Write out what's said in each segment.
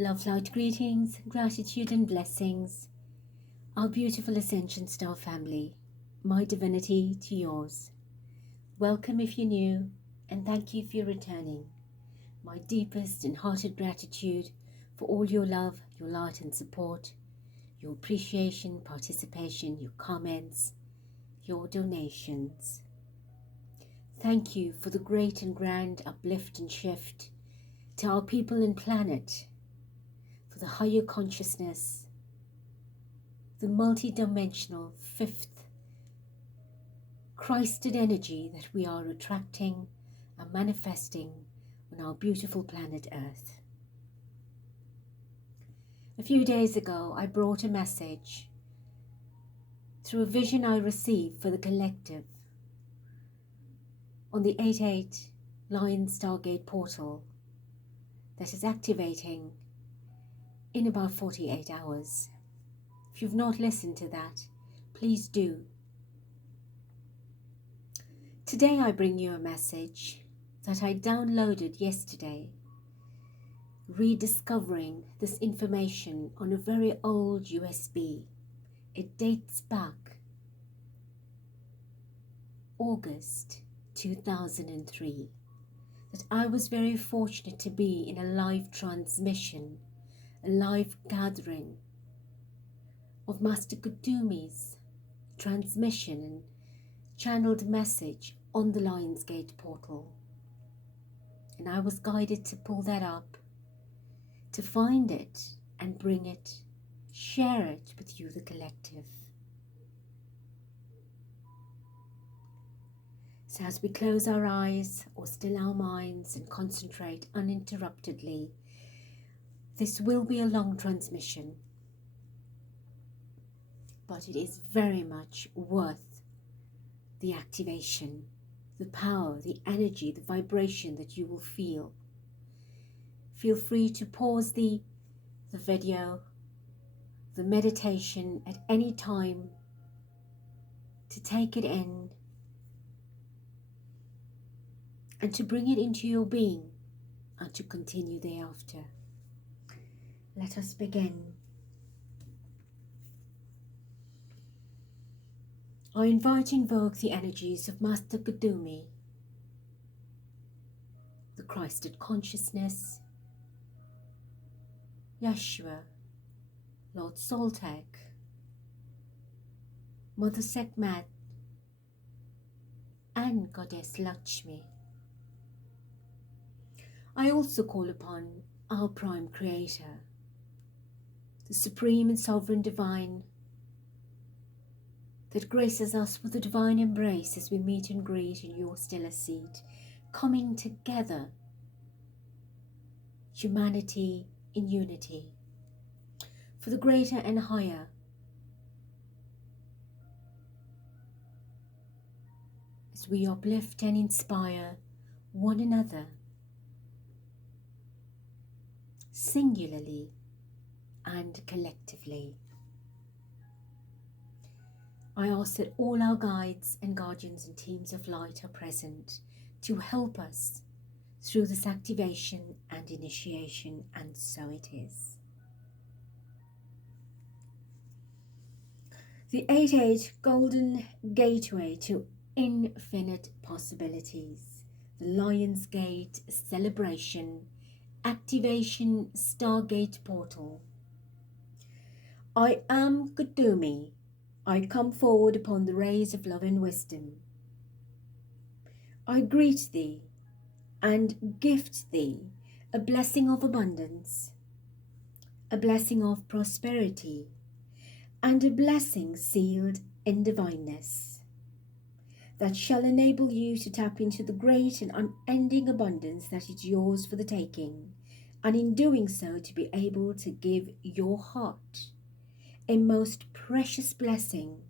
Love, light, greetings, gratitude and blessings, our beautiful Ascension Star family, my divinity to yours. Welcome if you're new, and thank you for your returning. My deepest and hearted gratitude for all your love, your light and support, your appreciation, participation, your comments, your donations. Thank you for the great and grand uplift and shift to our people and planet, for the higher consciousness, the multi-dimensional fifth Christed energy that we are attracting and manifesting on our beautiful planet Earth. A few days ago, I brought a message through a vision I received for the collective on the 8/8 LIONS STARGATE portal that is activating in about 48 hours. If you've not listened to that, please do. Today I bring you a message that I downloaded yesterday, rediscovering this information on a very old USB. It dates back August 2003, that I was very fortunate to be in a live transmission, a live gathering of Master Kudumi's transmission and channeled message on the LIONSGATE portal. And I was guided to pull that up, to find it and bring it, share it with you, the collective. So as we close our eyes or still our minds and concentrate uninterruptedly, this will be a long transmission, but it is very much worth the activation, the power, the energy, the vibration that you will feel. Feel free to pause the video, the meditation at any time, to take it in and to bring it into your being and to continue thereafter. Let us begin. I invite and invoke the energies of Master Kudumi, the Christed Consciousness, Yeshua, Lord SOLTEC, Mother Sekhmet, and Goddess Lakshmi. I also call upon our Prime Creator, the Supreme and Sovereign Divine, that graces us with a divine embrace as we meet and greet in your stellar seat, coming together, humanity in unity, for the greater and higher, as we uplift and inspire one another, singularly and collectively. I ask that all our guides and guardians and teams of light are present to help us through this activation and initiation, and so it is. The 8/8 Golden Gateway to Infinite Possibilities, the LIONSGATE Celebration Activation Stargate Portal. I am Kudumi. I come forward upon the rays of love and wisdom. I greet thee and gift thee a blessing of abundance, a blessing of prosperity, and a blessing sealed in divineness, that shall enable you to tap into the great and unending abundance that is yours for the taking, and in doing so to be able to give your heart a most precious blessing.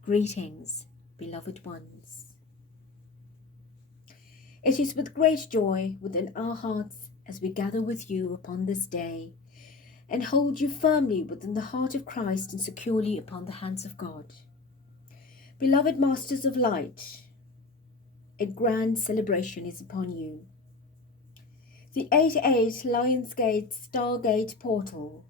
Greetings, beloved ones. It is with great joy within our hearts as we gather with you upon this day and hold you firmly within the heart of Christ and securely upon the hands of God. Beloved Masters of Light, a grand celebration is upon you. The 88 LIONSGATE STARGATE Portal.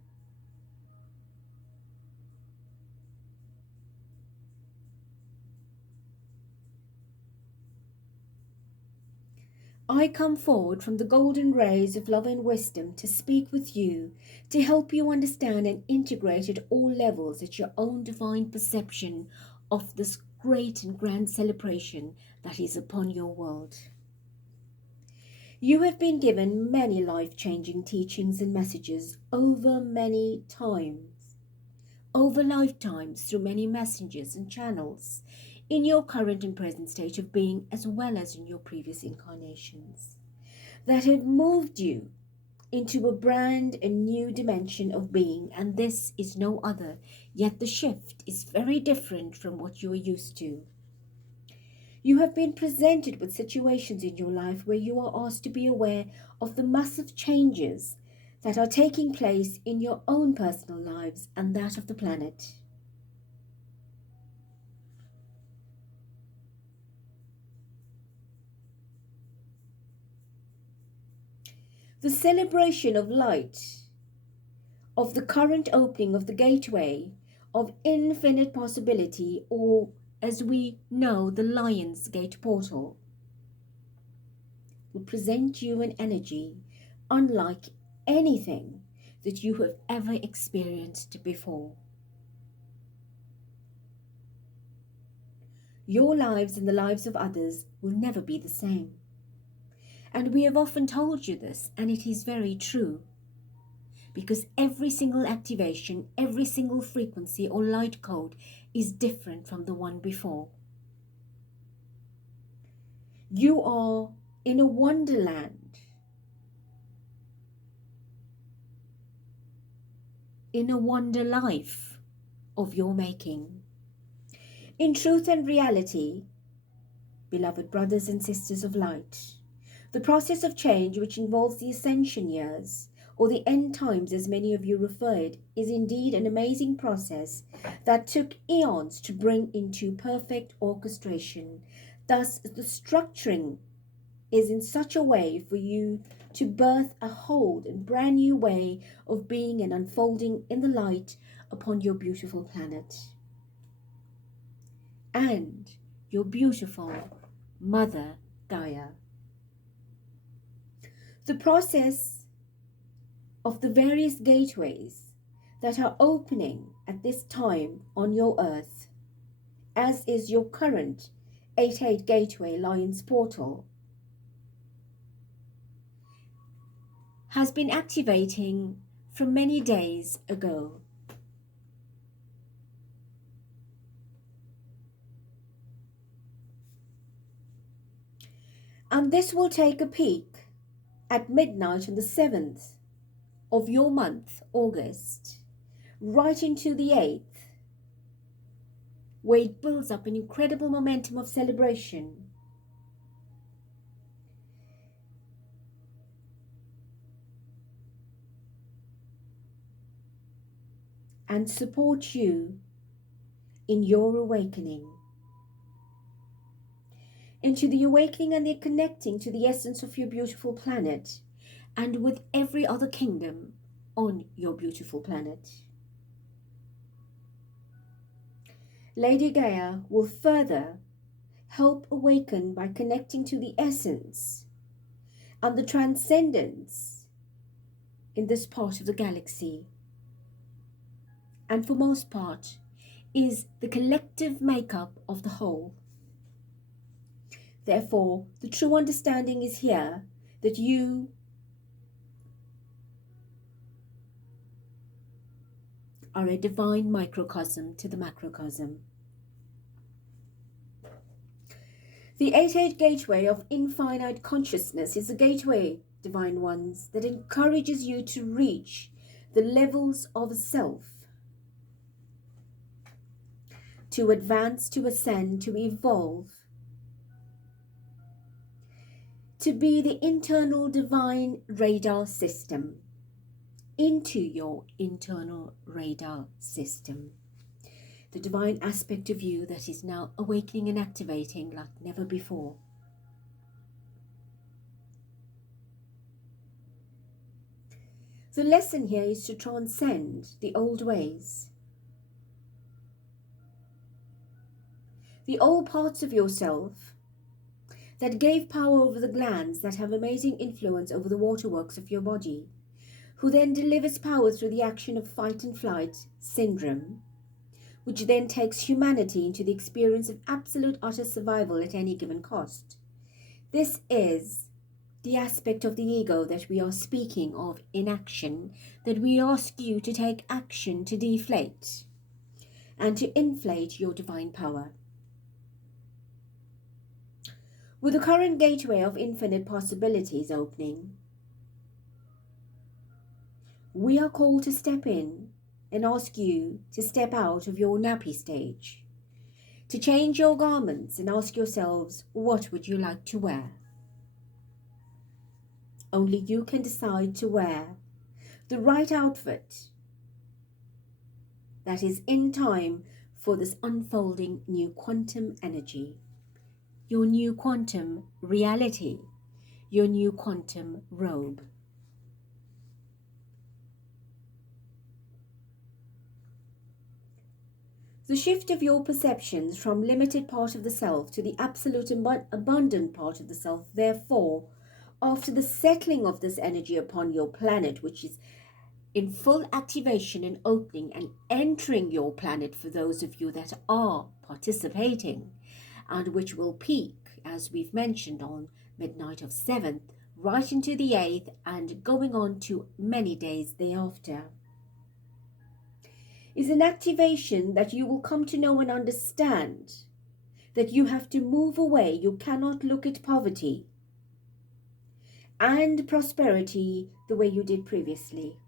I come forward from the golden rays of love and wisdom to speak with you, to help you understand and integrate at all levels at your own divine perception of this great and grand celebration that is upon your world. You have been given many life-changing teachings and messages over lifetimes through many messengers and channels in your current and present state of being, as well as in your previous incarnations, that have moved you into a brand and new dimension of being, and this is no other, yet the shift is very different from what you are used to. You have been presented with situations in your life where you are asked to be aware of the massive changes that are taking place in your own personal lives and that of the planet. The celebration of light, of the current opening of the gateway of infinite possibility, or as we know, the LIONSGATE Portal, will present you an energy unlike anything that you have ever experienced before. Your lives and the lives of others will never be the same. And we have often told you this, and it is very true. Because every single activation, every single frequency or light code is different from the one before. You are in a wonderland, in a wonder life of your making. In truth and reality, beloved brothers and sisters of light, the process of change, which involves the ascension years, or the end times as many of you referred, is indeed an amazing process that took eons to bring into perfect orchestration. Thus, the structuring is in such a way for you to birth a whole and brand new way of being and unfolding in the light upon your beautiful planet. And your beautiful Mother Gaia. The process of the various gateways that are opening at this time on your earth, as is your current 88 gateway Lions portal, has been activating from many days ago. And this will take a peak at midnight on the 7th of your month, August, right into the 8th, where it builds up an incredible momentum of celebration. And support you in your awakening. Into the awakening and the connecting to the essence of your beautiful planet, and with every other kingdom on your beautiful planet. Lady Gaia will further help awaken by connecting to the essence and the transcendence in this part of the galaxy, and for most part is the collective makeup of the whole. Therefore, the true understanding is here that you are a divine microcosm to the macrocosm. The 88 gateway of infinite consciousness is a gateway, divine ones, that encourages you to reach the levels of self, to advance, to ascend, to evolve, to be the internal divine radar system, into your internal radar system. The divine aspect of you that is now awakening and activating like never before. The lesson here is to transcend the old ways. The old parts of yourself that gave power over the glands that have amazing influence over the waterworks of your body, who then delivers power through the action of fight and flight syndrome, which then takes humanity into the experience of absolute utter survival at any given cost. This is the aspect of the ego that we are speaking of in action, that we ask you to take action to deflate and to inflate your divine power. With the current gateway of infinite possibilities opening, we are called to step in and ask you to step out of your nappy stage, to change your garments and ask yourselves, what would you like to wear? Only you can decide to wear the right outfit that is in time for this unfolding new quantum energy, your new quantum reality, your new quantum robe. The shift of your perceptions from limited part of the self to the absolute abundant part of the self, therefore, after the settling of this energy upon your planet, which is in full activation and opening and entering your planet for those of you that are participating, and which will peak, as we've mentioned, on midnight of 7th, right into the 8th, and going on to many days thereafter, is an activation that you will come to know and understand that you have to move away. You cannot look at poverty and prosperity the way you did previously.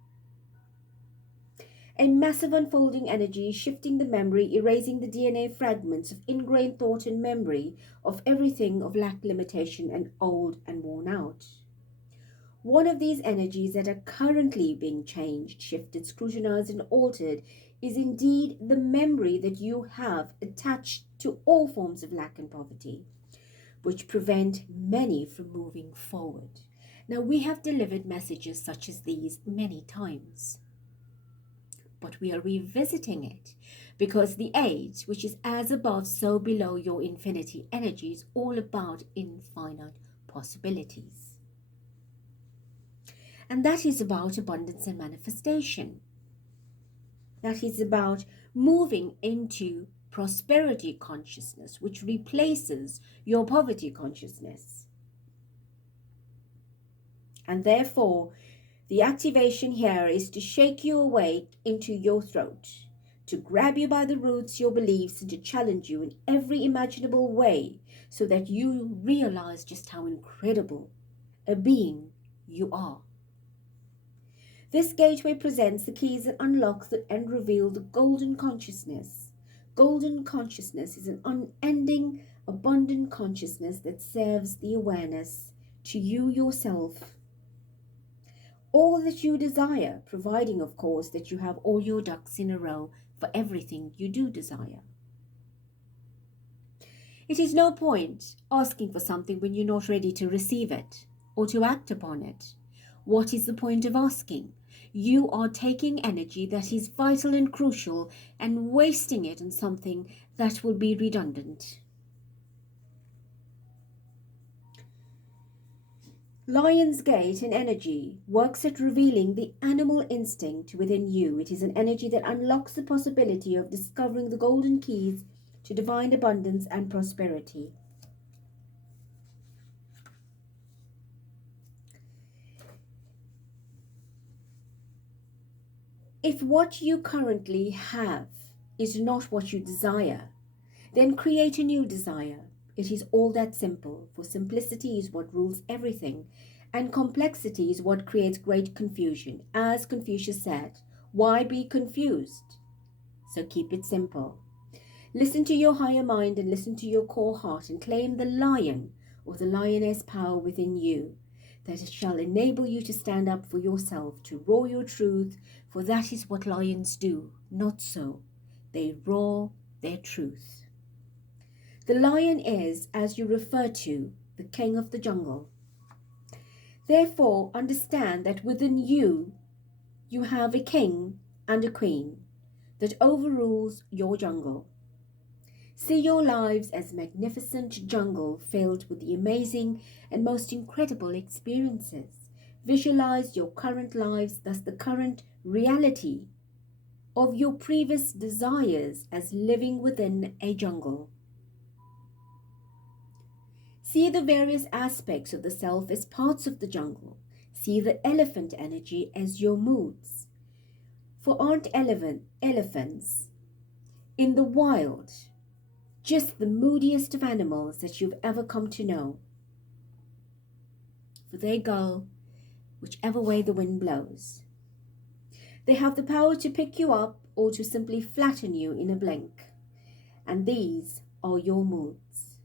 A massive unfolding energy, shifting the memory, erasing the DNA fragments of ingrained thought and memory of everything of lack, limitation, and old and worn out. One of these energies that are currently being changed, shifted, scrutinized, and altered is indeed the memory that you have attached to all forms of lack and poverty, which prevent many from moving forward. Now, we have delivered messages such as these many times, but we are revisiting it because the 8, which is as above, so below your infinity energy, is all about infinite possibilities. And that is about abundance and manifestation. That is about moving into prosperity consciousness, which replaces your poverty consciousness. And therefore, the activation here is to shake you awake into your throat, to grab you by the roots, your beliefs, and to challenge you in every imaginable way so that you realize just how incredible a being you are. This gateway presents the keys that unlock and reveal the golden consciousness. Golden consciousness is an unending, abundant consciousness that serves the awareness to you yourself. All that you desire, providing, of course, that you have all your ducks in a row for everything you do desire. It is no point asking for something when you're not ready to receive it or to act upon it. What is the point of asking? You are taking energy that is vital and crucial and wasting it on something that will be redundant. LIONSGATE in energy works at revealing the animal instinct within you. It is an energy that unlocks the possibility of discovering the golden keys to divine abundance and prosperity. If what you currently have is not what you desire, then create a new desire. It is all that simple, for simplicity is what rules everything, and complexity is what creates great confusion. As Confucius said, why be confused? So keep it simple. Listen to your higher mind and listen to your core heart and claim the lion or the lioness power within you, that it shall enable you to stand up for yourself, to roar your truth, for that is what lions do, not so. They roar their truth. The lion is, as you refer to, the king of the jungle. Therefore, understand that within you you have a king and a queen that overrules your jungle. See your lives as magnificent jungle filled with the amazing and most incredible experiences. Visualize your current lives, thus the current reality of your previous desires, as living within a jungle. See the various aspects of the self as parts of the jungle. See the elephant energy as your moods. For aren't elephants in the wild just the moodiest of animals that you've ever come to know? For they go whichever way the wind blows. They have the power to pick you up or to simply flatten you in a blink. And these are your moods.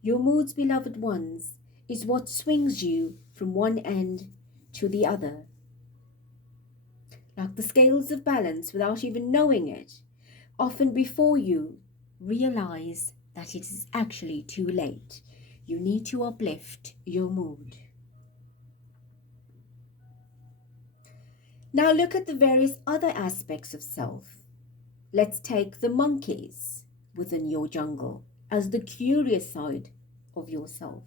Your moods, beloved ones, is what swings you from one end to the other. Like the scales of balance, without even knowing it, often before you realize that it is actually too late. You need to uplift your mood. Now look at the various other aspects of self. Let's take the monkeys within your jungle as the curious side of yourself.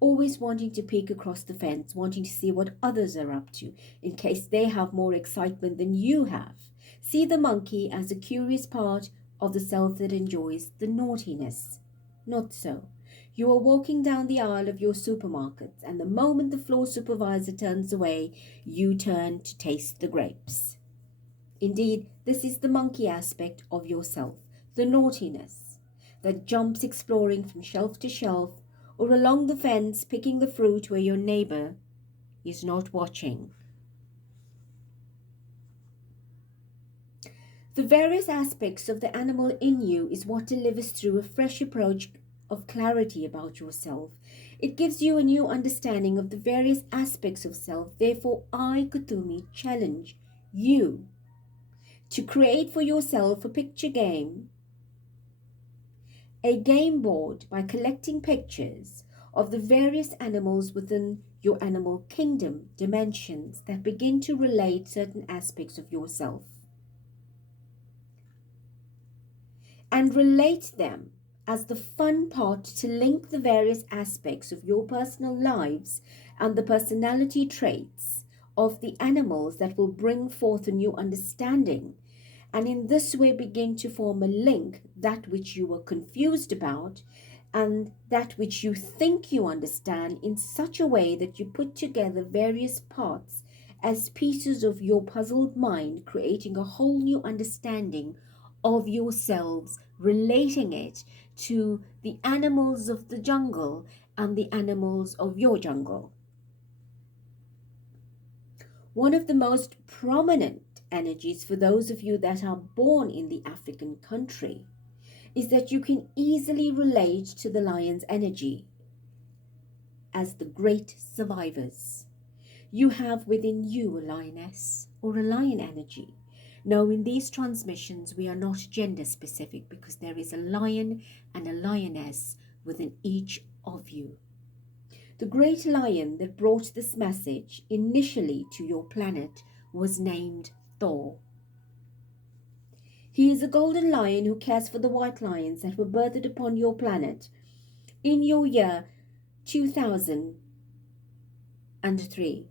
Always wanting to peek across the fence, wanting to see what others are up to, in case they have more excitement than you have. See the monkey as a curious part of the self that enjoys the naughtiness. Not so. You are walking down the aisle of your supermarket, and the moment the floor supervisor turns away, you turn to taste the grapes. Indeed, this is the monkey aspect of yourself, the naughtiness that jumps exploring from shelf to shelf or along the fence picking the fruit where your neighbor is not watching. The various aspects of the animal in you is what delivers through a fresh approach of clarity about yourself. It gives you a new understanding of the various aspects of self. Therefore, I, Kuthumi, challenge you to create for yourself a picture game, a game board, by collecting pictures of the various animals within your animal kingdom dimensions that begin to relate certain aspects of yourself, and relate them as the fun part to link the various aspects of your personal lives and the personality traits of the animals that will bring forth a new understanding, and in this way begin to form a link, that which you were confused about and that which you think you understand, in such a way that you put together various parts as pieces of your puzzled mind, creating a whole new understanding of yourselves, relating it to the animals of the jungle and the animals of your jungle. One of the most prominent energies for those of you that are born in the African country is that you can easily relate to the lion's energy as the great survivors. You have within you a lioness or a lion energy. Now, in these transmissions, we are not gender specific because there is a lion and a lioness within each of you. The great lion that brought this message initially to your planet was named Thor. He is a golden lion who cares for the white lions that were birthed upon your planet in your year 2003.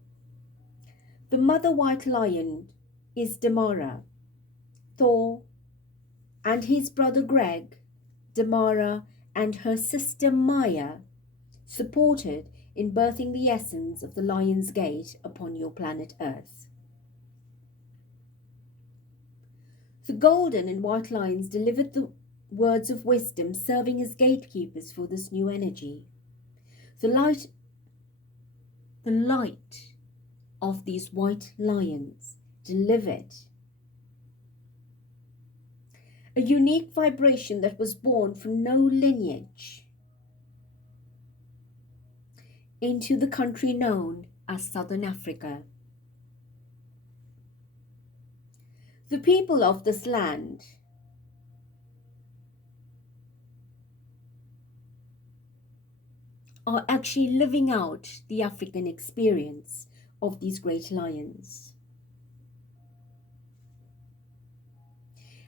The mother white lion is Damara. Thor and his brother Greg, Damara and her sister Maya supported in birthing the essence of the LIONSGATE upon your planet Earth. The golden and white lions delivered the words of wisdom, serving as gatekeepers for this new energy. The light of these white lions delivered a unique vibration that was born from no lineage into the country known as Southern Africa. The people of this land are actually living out the African experience of these great lions.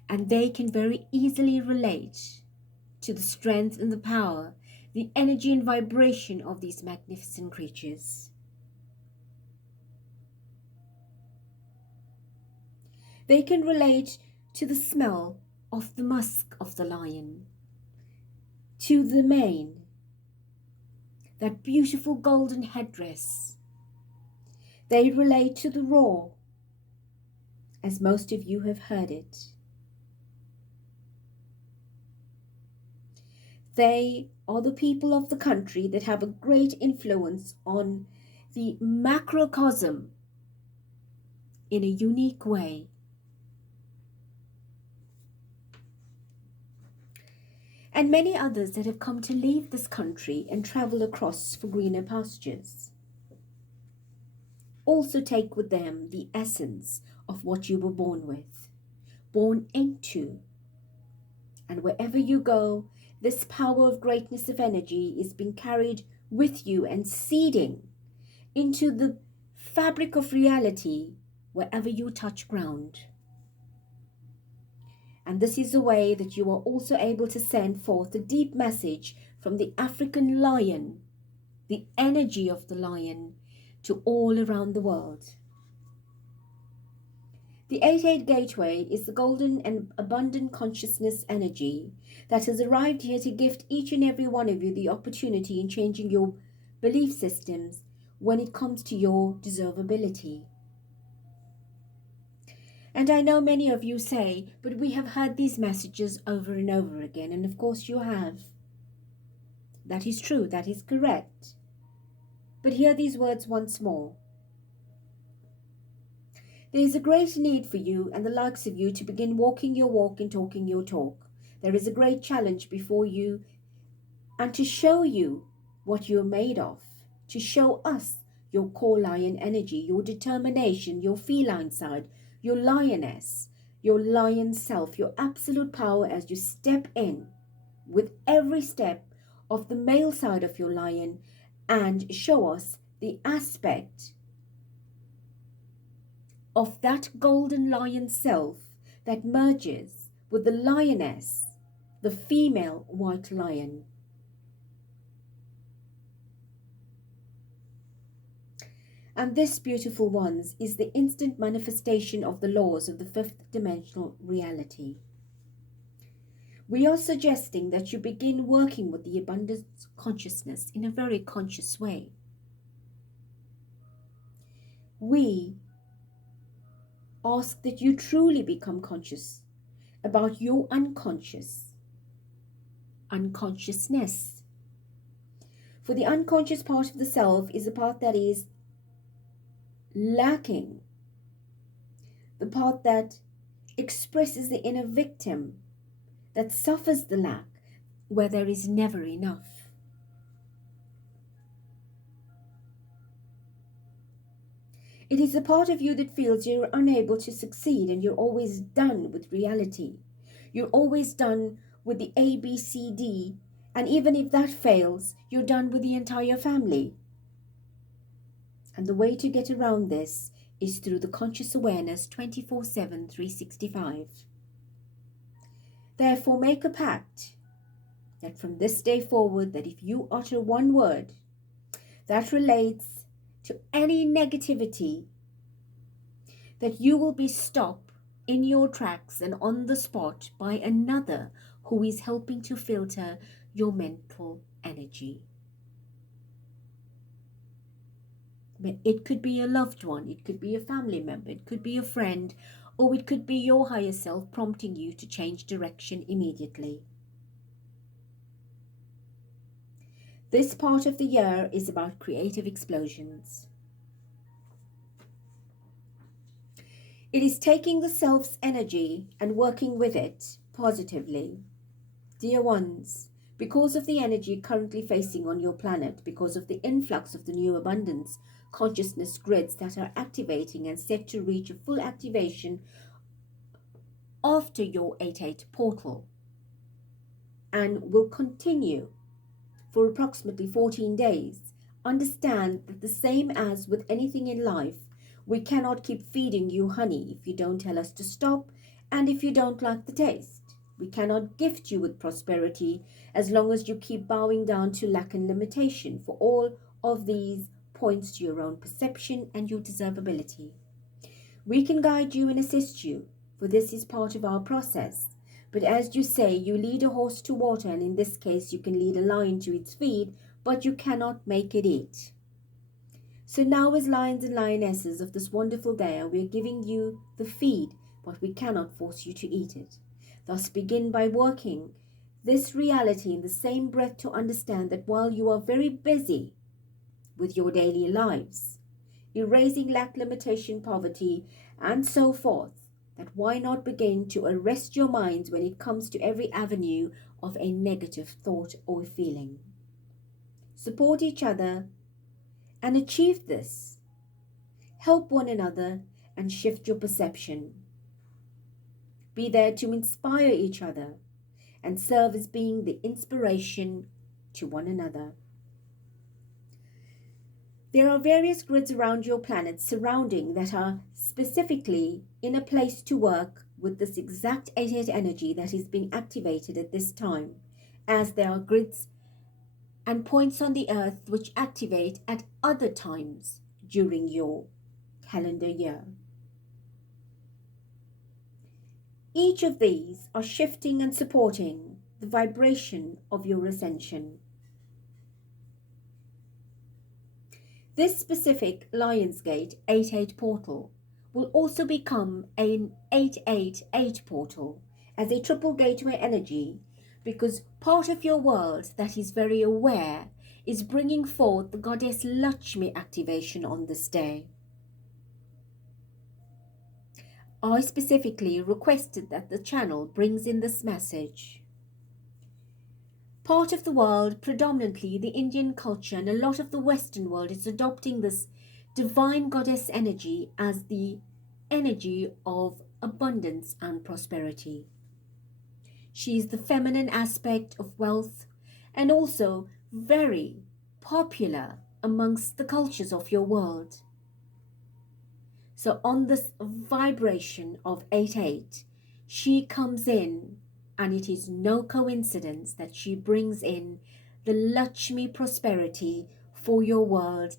and they can very easily relate to the strength and the power, the energy and vibration of these magnificent creatures. They can relate to the smell of the musk of the lion, to the mane, that beautiful golden headdress. They relate to the roar, as most of you have heard it. They are the people of the country that have a great influence on the macrocosm in a unique way. And many others that have come to leave this country and travel across for greener pastures also take with them the essence of what you were born with, born into. And wherever you go, this power of greatness of energy is being carried with you and seeding into the fabric of reality wherever you touch ground. And this is a way that you are also able to send forth a deep message from the African lion, the energy of the lion, to all around the world. The 8-8 gateway is the golden and abundant consciousness energy that has arrived here to gift each and every one of you the opportunity in changing your belief systems when it comes to your deservability. And I know many of you say, but we have heard these messages over and over again, and of course you have. That is true, that is correct. But hear these words once more. There is a great need for you and the likes of you to begin walking your walk and talking your talk. There is a great challenge before you, and to show you what you're made of, to show us your core lion energy, your determination, your feline side, your lioness, your lion self, your absolute power as you step in with every step of the male side of your lion and show us the aspect of that golden lion self that merges with the lioness, the female white lion. And this, beautiful ones, is the instant manifestation of the laws of the fifth dimensional reality. We are suggesting that you begin working with the abundance consciousness in a very conscious way. We ask that you truly become conscious about your unconsciousness. For the unconscious part of the self is a part that is lacking, the part that expresses the inner victim, that suffers the lack where there is never enough. It is a part of you that feels you're unable to succeed and you're always done with reality. You're always done with the A, B, C, D, and even if that fails, you're done with the entire family. And the way to get around this is through the conscious awareness 24/7, 365. Therefore, make a pact that from this day forward, that if you utter one word that relates to any negativity, that you will be stopped in your tracks and on the spot by another who is helping to filter your mental energy. It could be a loved one, it could be a family member, it could be a friend, or it could be your higher self prompting you to change direction immediately. This part of the year is about creative explosions. It is taking the self's energy and working with it positively. Dear ones, because of the energy currently facing on your planet, because of the influx of the new abundance consciousness grids that are activating and set to reach a full activation after your 8-8 portal, and will continue for approximately 14 days, understand that the same as with anything in life, we cannot keep feeding you honey if you don't tell us to stop, And if you don't like the taste, we cannot gift you with prosperity as long as you keep bowing down to lack and limitation. For all of these points to your own perception and your deservability. We can guide you and assist you, for this is part of our process. But as you say, you lead a horse to water, and in this case you can lead a lion to its feed, but you cannot make it eat. So now, as lions and lionesses of this wonderful Gaia, we are giving you the feed, but we cannot force you to eat it. Thus begin by working this reality in the same breath to understand that while you are very busy with your daily lives, erasing lack, limitation, poverty, and so forth, that why not begin to arrest your minds when it comes to every avenue of a negative thought or feeling. Support each other and achieve this. Help one another and shift your perception. Be there to inspire each other and serve as being the inspiration to one another. There are various grids around your planet surrounding that are specifically in a place to work with this exact 88 energy that is being activated at this time, as there are grids and points on the earth which activate at other times during your calendar year. Each of these are shifting and supporting the vibration of your ascension. This specific LIONSGATE 88 portal will also become an 888 portal as a triple gateway energy, because part of your world that is very aware is bringing forth the goddess Lakshmi activation on this day. I specifically requested that the channel brings in this message. Part of the world, predominantly the Indian culture and a lot of the Western world, is adopting this divine goddess energy as the energy of abundance and prosperity. She is the feminine aspect of wealth and also very popular amongst the cultures of your world. So on this vibration of 88, she comes in, and it is no coincidence that she brings in the Lakshmi prosperity for your world,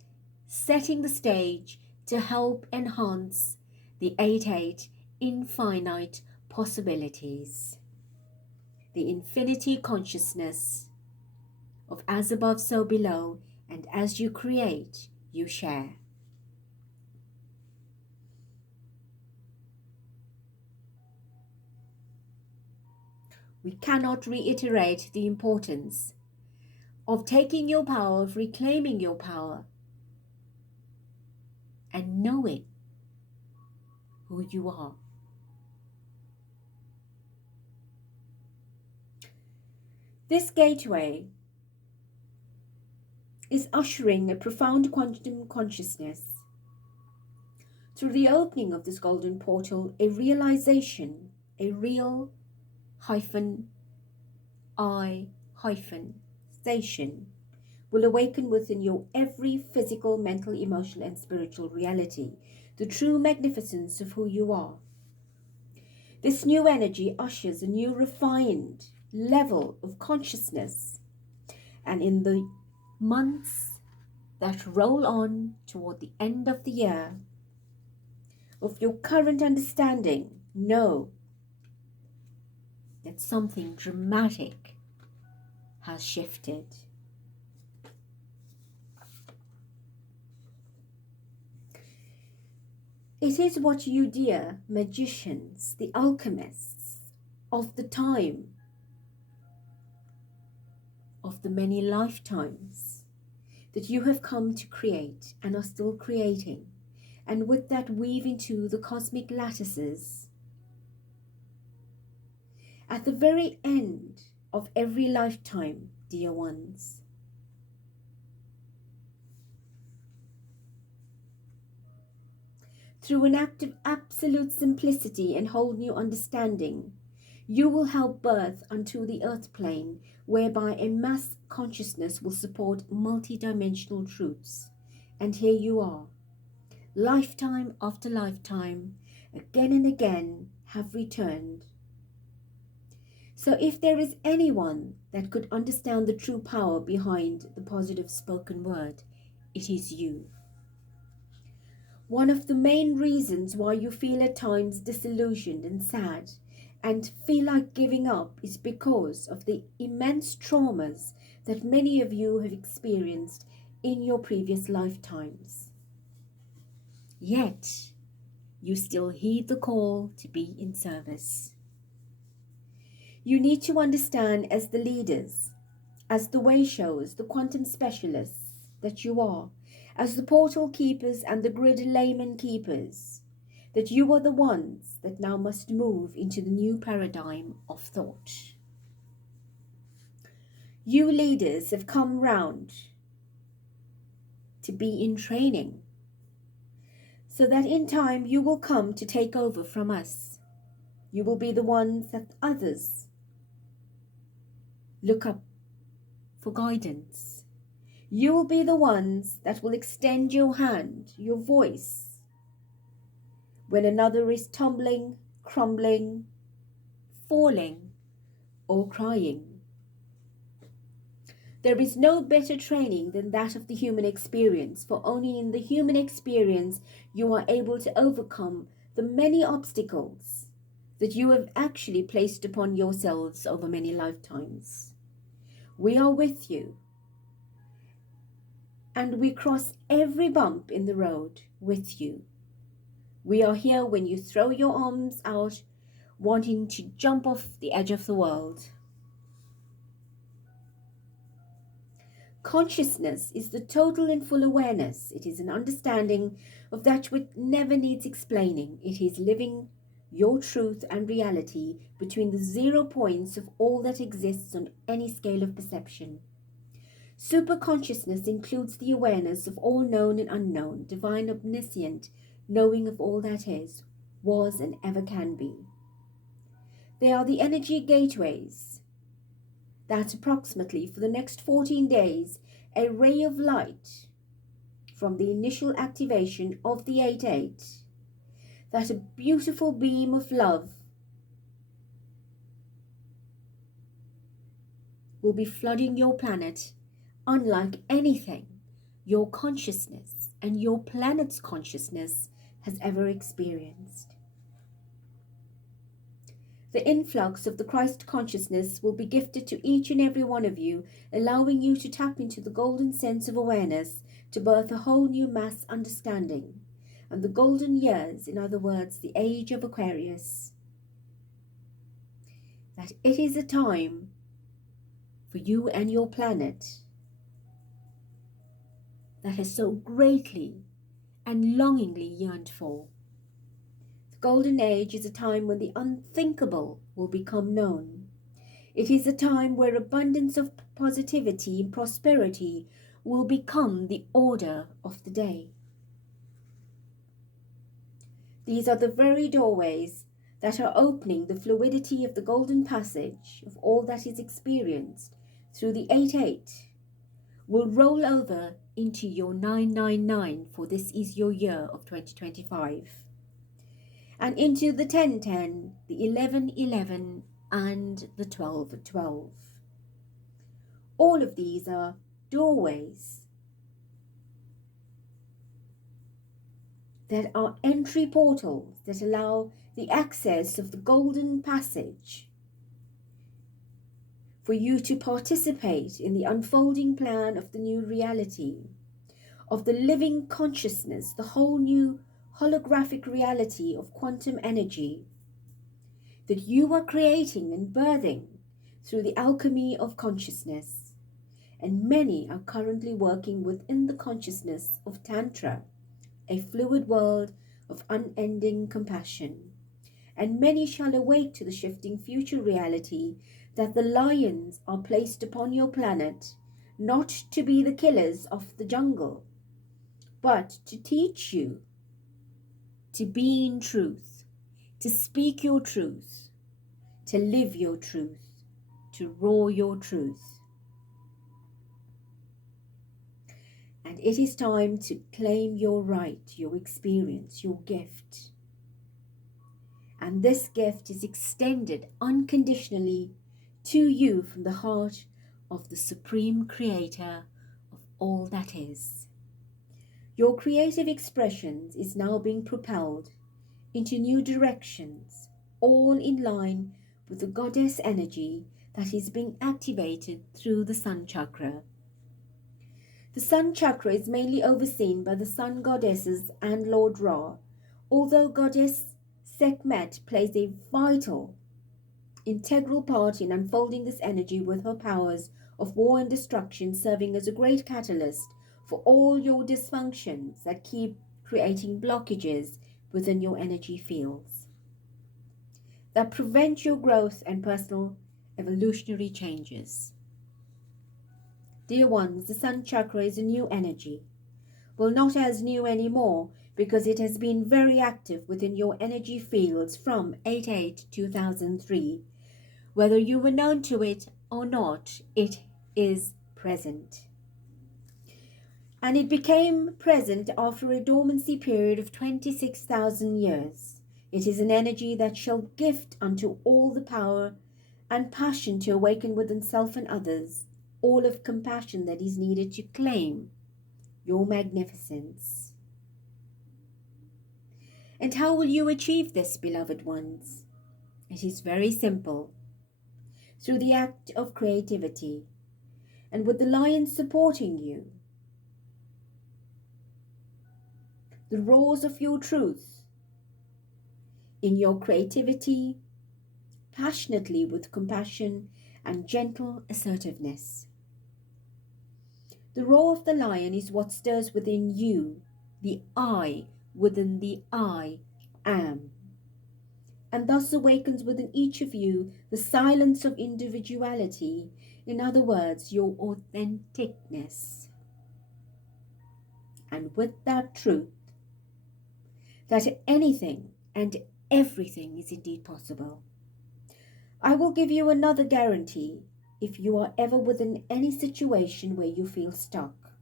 setting the stage to help enhance the 88 infinite possibilities. The infinity consciousness of as above, so below, and as you create, you share. We cannot reiterate the importance of taking your power, of reclaiming your power, and knowing who you are. This gateway is ushering a profound quantum consciousness. Through the opening of this golden portal, a realization, a real station will awaken within your every physical, mental, emotional, and spiritual reality, the true magnificence of who you are. This new energy ushers a new refined level of consciousness, and in the months that roll on toward the end of the year, of your current understanding, know that something dramatic has shifted. It is what you, dear magicians, the alchemists of the time, of the many lifetimes, that you have come to create and are still creating, and with that weave into the cosmic lattices. At the very end of every lifetime, dear ones, through an act of absolute simplicity and whole new understanding, you will help birth unto the earth plane, whereby a mass consciousness will support multidimensional truths. And here you are, lifetime after lifetime, again and again, have returned. So if there is anyone that could understand the true power behind the positive spoken word, it is you. One of the main reasons why you feel at times disillusioned and sad and feel like giving up is because of the immense traumas that many of you have experienced in your previous lifetimes. Yet, you still heed the call to be in service. You need to understand, as the leaders, as the way showers, the quantum specialists that you are, as the portal keepers and the grid layman keepers, that you are the ones that now must move into the new paradigm of thought. You leaders have come round to be in training, so that in time you will come to take over from us. You will be the ones that others look up for guidance. You will be the ones that will extend your hand, your voice, when another is tumbling, crumbling, falling, or crying. There is no better training than that of the human experience, for only in the human experience you are able to overcome the many obstacles that you have actually placed upon yourselves over many lifetimes. We are with you, and we cross every bump in the road with you. We are here when you throw your arms out, wanting to jump off the edge of the world. Consciousness is the total and full awareness. It is an understanding of that which never needs explaining. It is living your truth and reality between the 0 points of all that exists on any scale of perception. Superconsciousness includes the awareness of all known and unknown, divine omniscient, knowing of all that is, was, and ever can be. They are the energy gateways that approximately for the next 14 days, a ray of light from the initial activation of the 8-8, that a beautiful beam of love will be flooding your planet unlike anything your consciousness and your planet's consciousness has ever experienced. The influx of the Christ consciousness will be gifted to each and every one of you, allowing you to tap into the golden sense of awareness to birth a whole new mass understanding. And the golden years, in other words, the age of Aquarius, that it is a time for you and your planet that has so greatly and longingly yearned for. The golden age is a time when the unthinkable will become known. It is a time where abundance of positivity and prosperity will become the order of the day. These are the very doorways that are opening the fluidity of the golden passage of all that is experienced through the 8-8 will roll over into your 999, for this is your year of 2025, and into the 10-10, the 11-11, and the 12-12. All of these are doorways that are entry portals that allow the access of the golden passage for you to participate in the unfolding plan of the new reality, of the living consciousness, the whole new holographic reality of quantum energy that you are creating and birthing through the alchemy of consciousness. And many are currently working within the consciousness of Tantra, a fluid world of unending compassion. And many shall awake to the shifting future reality that the lions are placed upon your planet, not to be the killers of the jungle, but to teach you to be in truth, to speak your truth, to live your truth, to roar your truth. And it is time to claim your right, your experience, your gift. And this gift is extended unconditionally to you from the heart of the Supreme Creator of all that is. Your creative expressions is now being propelled into new directions, all in line with the goddess energy that is being activated through the Sun Chakra. The Sun Chakra is mainly overseen by the Sun Goddesses and Lord Ra, although Goddess Sekhmet plays a vital, integral part in unfolding this energy with her powers of war and destruction, serving as a great catalyst for all your dysfunctions that keep creating blockages within your energy fields, that prevent your growth and personal evolutionary changes. Dear ones, the Sun Chakra is a new energy. Well, not as new anymore, because it has been very active within your energy fields from 8/8/2003. Whether you were known to it or not, it is present. And it became present after a dormancy period of 26,000 years. It is an energy that shall gift unto all the power and passion to awaken within self and others, all of compassion that is needed to claim your magnificence. And how will you achieve this, beloved ones? It is very simple. Through the act of creativity, and with the lions supporting you, the roars of your truth, in your creativity, passionately with compassion and gentle assertiveness. The roar of the lion is what stirs within you, the I within the I am, and thus awakens within each of you the silence of individuality, in other words, your authenticness. And with that truth, that anything and everything is indeed possible, I will give you another guarantee if you are ever within any situation where you feel stuck.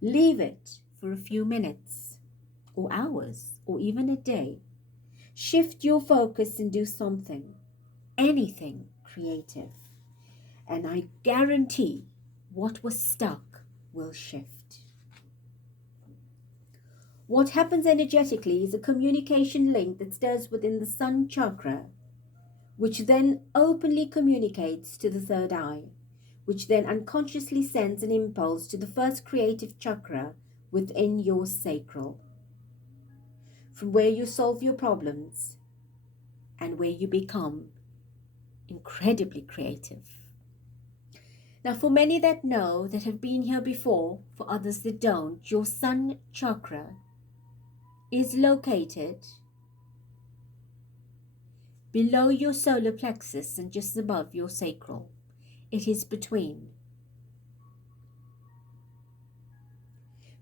Leave it for a few minutes, or hours, or even a day. Shift your focus and do something, anything creative. And I guarantee what was stuck will shift. What happens energetically is a communication link that stirs within the Sun Chakra, which then openly communicates to the third eye, which then unconsciously sends an impulse to the first creative chakra within your sacral, from where you solve your problems and where you become incredibly creative. Now, for many that know, that have been here before, for others that don't, your Sun Chakra is located below your solar plexus and just above your sacral. It is between.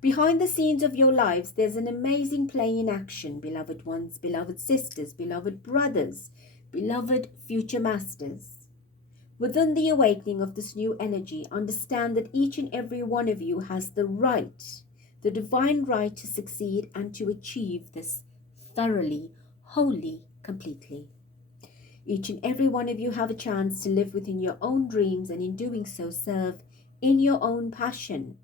Behind the scenes of your lives, there's an amazing play in action, beloved ones, beloved sisters, beloved brothers, beloved future masters. Within the awakening of this new energy, understand that each and every one of you has the right, the divine right to succeed and to achieve this thoroughly, wholly, completely. Each and every one of you have a chance to live within your own dreams, and in doing so serve in your own passion,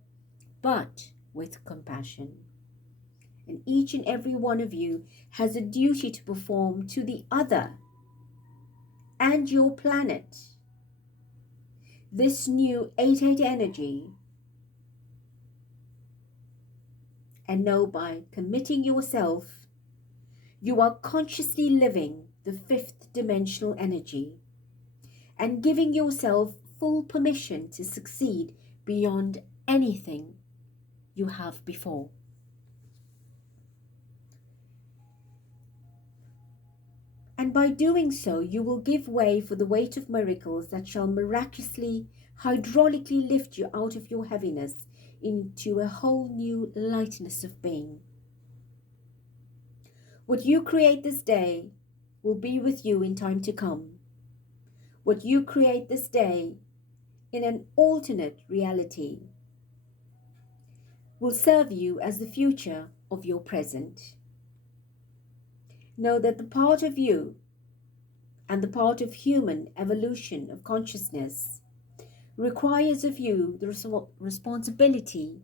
but with compassion. And each and every one of you has a duty to perform to the other and your planet. This new 8/8 energy, and know by committing yourself, you are consciously living the fifth dimensional energy and giving yourself full permission to succeed beyond anything you have before. And by doing so, you will give way for the weight of miracles that shall miraculously, hydraulically lift you out of your heaviness into a whole new lightness of being. What you create this day will be with you in time to come. What you create this day in an alternate reality will serve you as the future of your present. Know that the part of you and the part of human evolution of consciousness requires of you the responsibility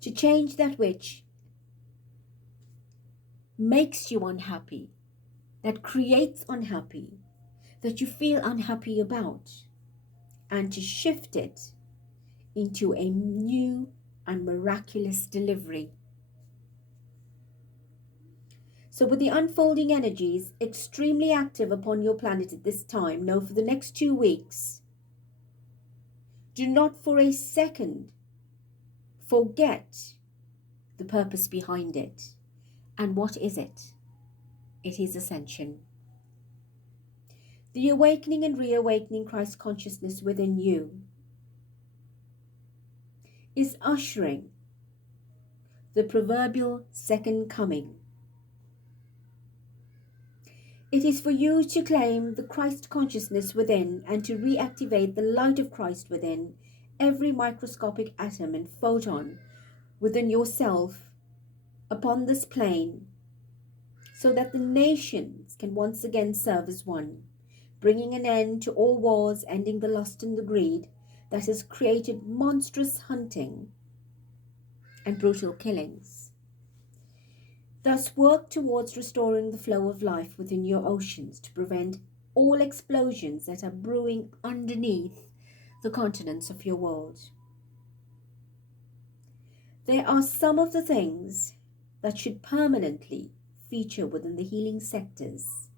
to change that which makes you unhappy, that creates unhappy, that you feel unhappy about, and to shift it into a new and miraculous delivery. So with the unfolding energies extremely active upon your planet at this time, know for the next 2 weeks, do not for a second forget the purpose behind it. And what is it? It is ascension. The awakening and reawakening Christ consciousness within you is ushering the proverbial second coming. It is for you to claim the Christ consciousness within and to reactivate the light of Christ within every microscopic atom and photon within yourself upon this plane, so that the nations can once again serve as one, bringing an end to all wars, ending the lust and the greed that has created monstrous hunting and brutal killings. Thus work towards restoring the flow of life within your oceans to prevent all explosions that are brewing underneath the continents of your world. There are some of the things that should permanently feature within the healing sectors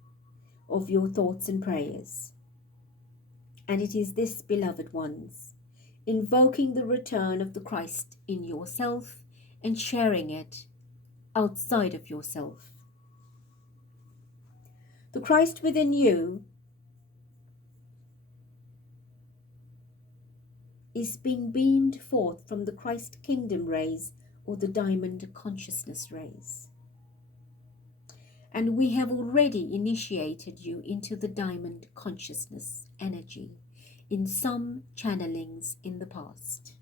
of your thoughts and prayers. And it is this, beloved ones, invoking the return of the Christ in yourself and sharing it outside of yourself. The Christ within you is being beamed forth from the Christ kingdom rays or the diamond consciousness rays. And we have already initiated you into the diamond consciousness energy in some channelings in the past.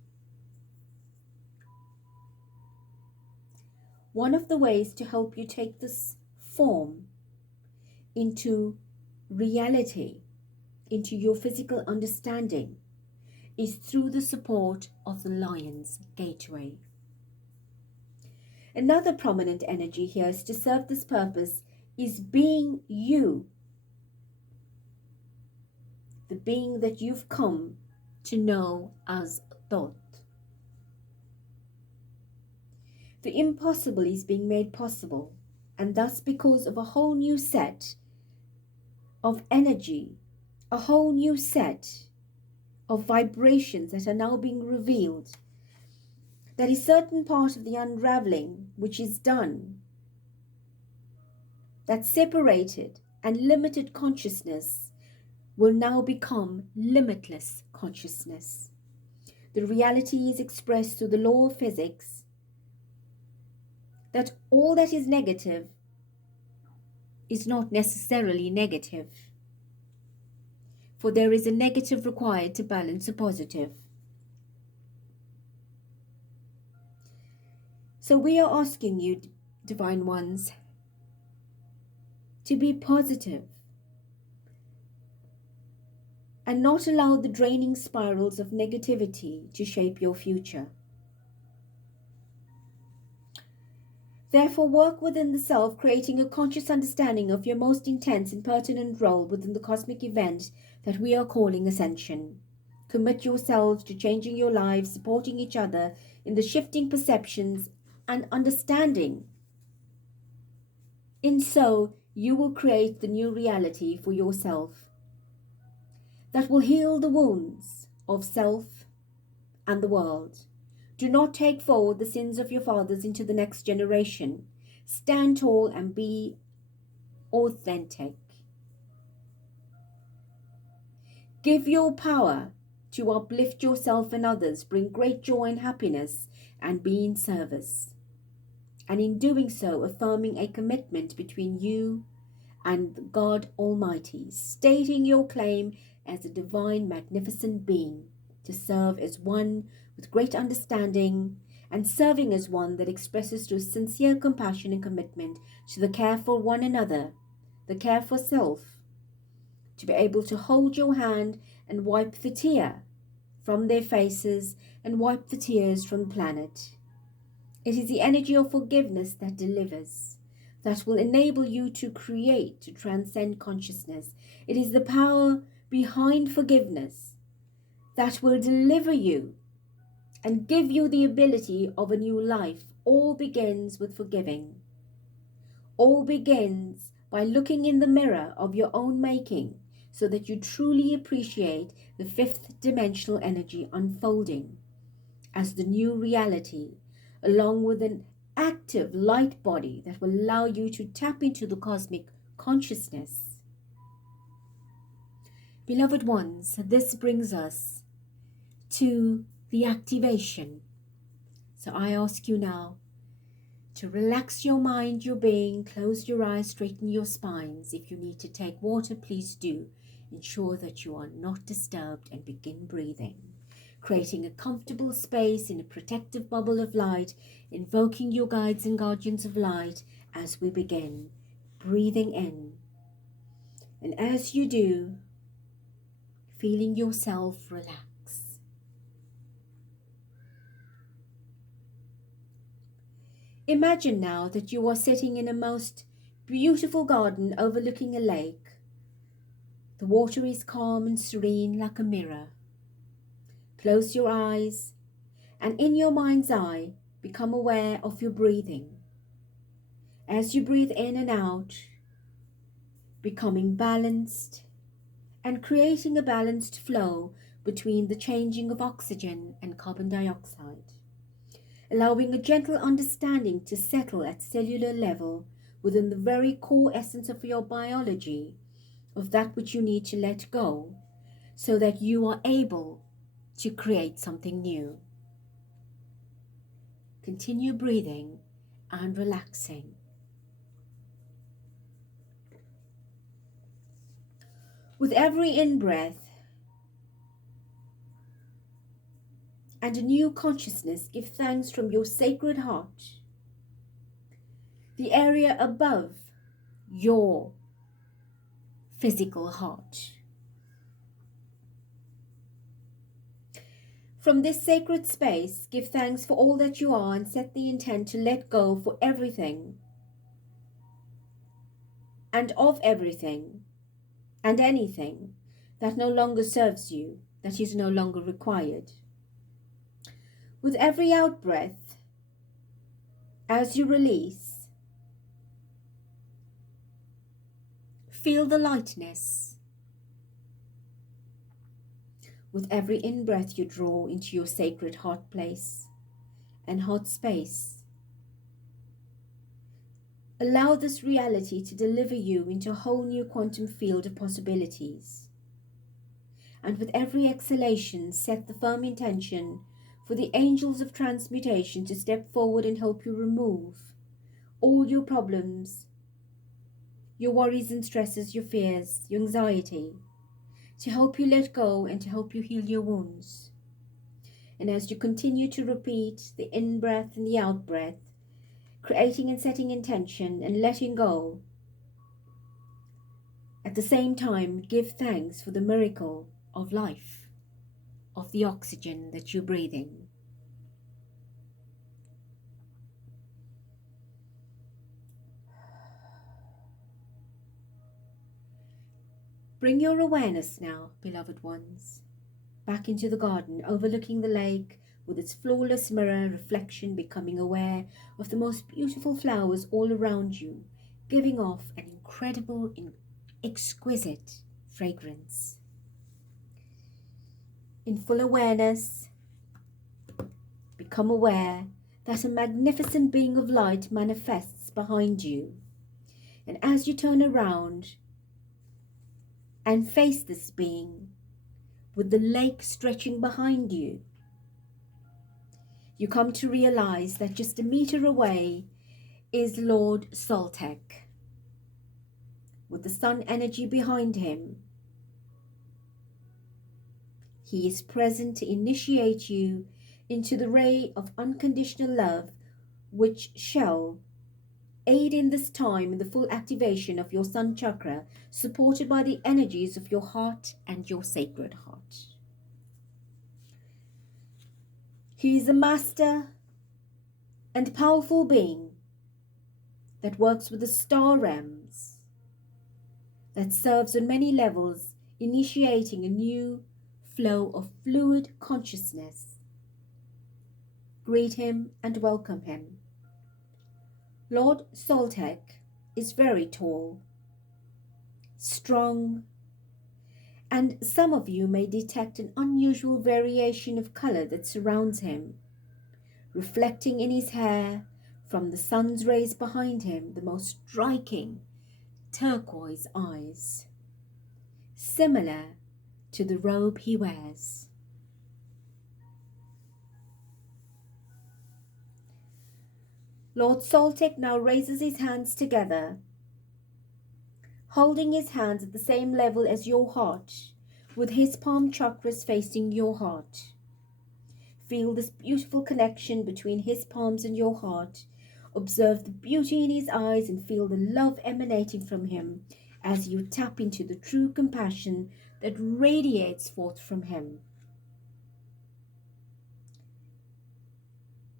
One of the ways to help you take this form into reality, into your physical understanding, is through the support of the Lions Gateway. Another prominent energy here is to serve this purpose is being you, the being that you've come to know as thought. The impossible is being made possible, and thus because of a whole new set of energy, a whole new set of vibrations that are now being revealed, that a certain part of the unraveling which is done, that separated and limited consciousness will now become limitless consciousness. The reality is expressed through the law of physics that all that is negative is not necessarily negative, for there is a negative required to balance a positive. So we are asking you, divine ones, to be positive and not allow the draining spirals of negativity to shape your future. Therefore, work within the self, creating a conscious understanding of your most intense and pertinent role within the cosmic event that we are calling ascension. Commit yourselves to changing your lives, supporting each other in the shifting perceptions and understanding. In so, you will create the new reality for yourself that will heal the wounds of self and the world. Do not take forward the sins of your fathers into the next generation. Stand tall and be authentic. Give your power to uplift yourself and others, bring great joy and happiness, and be in service. And in doing so, affirming a commitment between you and God Almighty, stating your claim as a divine, magnificent being to serve as one with great understanding and serving as one that expresses through sincere compassion and commitment to the care for one another, the care for self, to be able to hold your hand and wipe the tear from their faces and wipe the tears from the planet. It is the energy of forgiveness that delivers, that will enable you to create, to transcend consciousness. It is the power behind forgiveness that will deliver you and give you the ability of a new life. All begins with forgiving. All begins by looking in the mirror of your own making so that you truly appreciate the fifth dimensional energy unfolding as the new reality, along with an active light body that will allow you to tap into the cosmic consciousness. Beloved ones, this brings us to the activation. So I ask you now to relax your mind, your being, close your eyes, straighten your spines. If you need to take water, please do. Ensure that you are not disturbed and begin breathing, creating a comfortable space in a protective bubble of light, invoking your guides and guardians of light as we begin, breathing in. And as you do, feeling yourself relax. Imagine now that you are sitting in a most beautiful garden overlooking a lake. The water is calm and serene like a mirror. Close your eyes and in your mind's eye, become aware of your breathing. As you breathe in and out, becoming balanced and creating a balanced flow between the changing of oxygen and carbon dioxide, allowing a gentle understanding to settle at cellular level within the very core essence of your biology, of that which you need to let go, so that you are able to create something new. Continue breathing and relaxing. With every in-breath and a new consciousness, give thanks from your sacred heart, the area above your physical heart. From this sacred space, give thanks for all that you are and set the intent to let go for everything and of everything and anything that no longer serves you, that is no longer required. With every out-breath, as you release, feel the lightness. With every in-breath you draw into your sacred heart place and heart space. Allow this reality to deliver you into a whole new quantum field of possibilities. And with every exhalation, set the firm intention for the angels of transmutation to step forward and help you remove all your problems, your worries and stresses, your fears, your anxiety, to help you let go and to help you heal your wounds. And as you continue to repeat the in-breath and the out-breath, creating and setting intention and letting go, at the same time, give thanks for the miracle of life, of the oxygen that you're breathing. Bring your awareness now, beloved ones, back into the garden, overlooking the lake with its flawless mirror reflection, becoming aware of the most beautiful flowers all around you, giving off an incredible, exquisite fragrance. In full awareness, become aware that a magnificent being of light manifests behind you. And as you turn around and face this being, with the lake stretching behind you, you come to realize that just a meter away is Lord SOLTEC, with the sun energy behind him. He is present to initiate you into the ray of unconditional love, which shall aid in this time in the full activation of your sun chakra, supported by the energies of your heart and your sacred heart. He is a master and powerful being that works with the star realms, that serves on many levels, initiating a new flow of fluid consciousness. Greet him and welcome him. Lord SOLTEC is very tall, strong, and some of you may detect an unusual variation of color that surrounds him, reflecting in his hair from the sun's rays behind him the most striking turquoise eyes, similar to the robe he wears. Lord SOLTEC now raises his hands together, holding his hands at the same level as your heart, with his palm chakras facing your heart. Feel this beautiful connection between his palms and your heart. Observe the beauty in his eyes and feel the love emanating from him as you tap into the true compassion that radiates forth from him.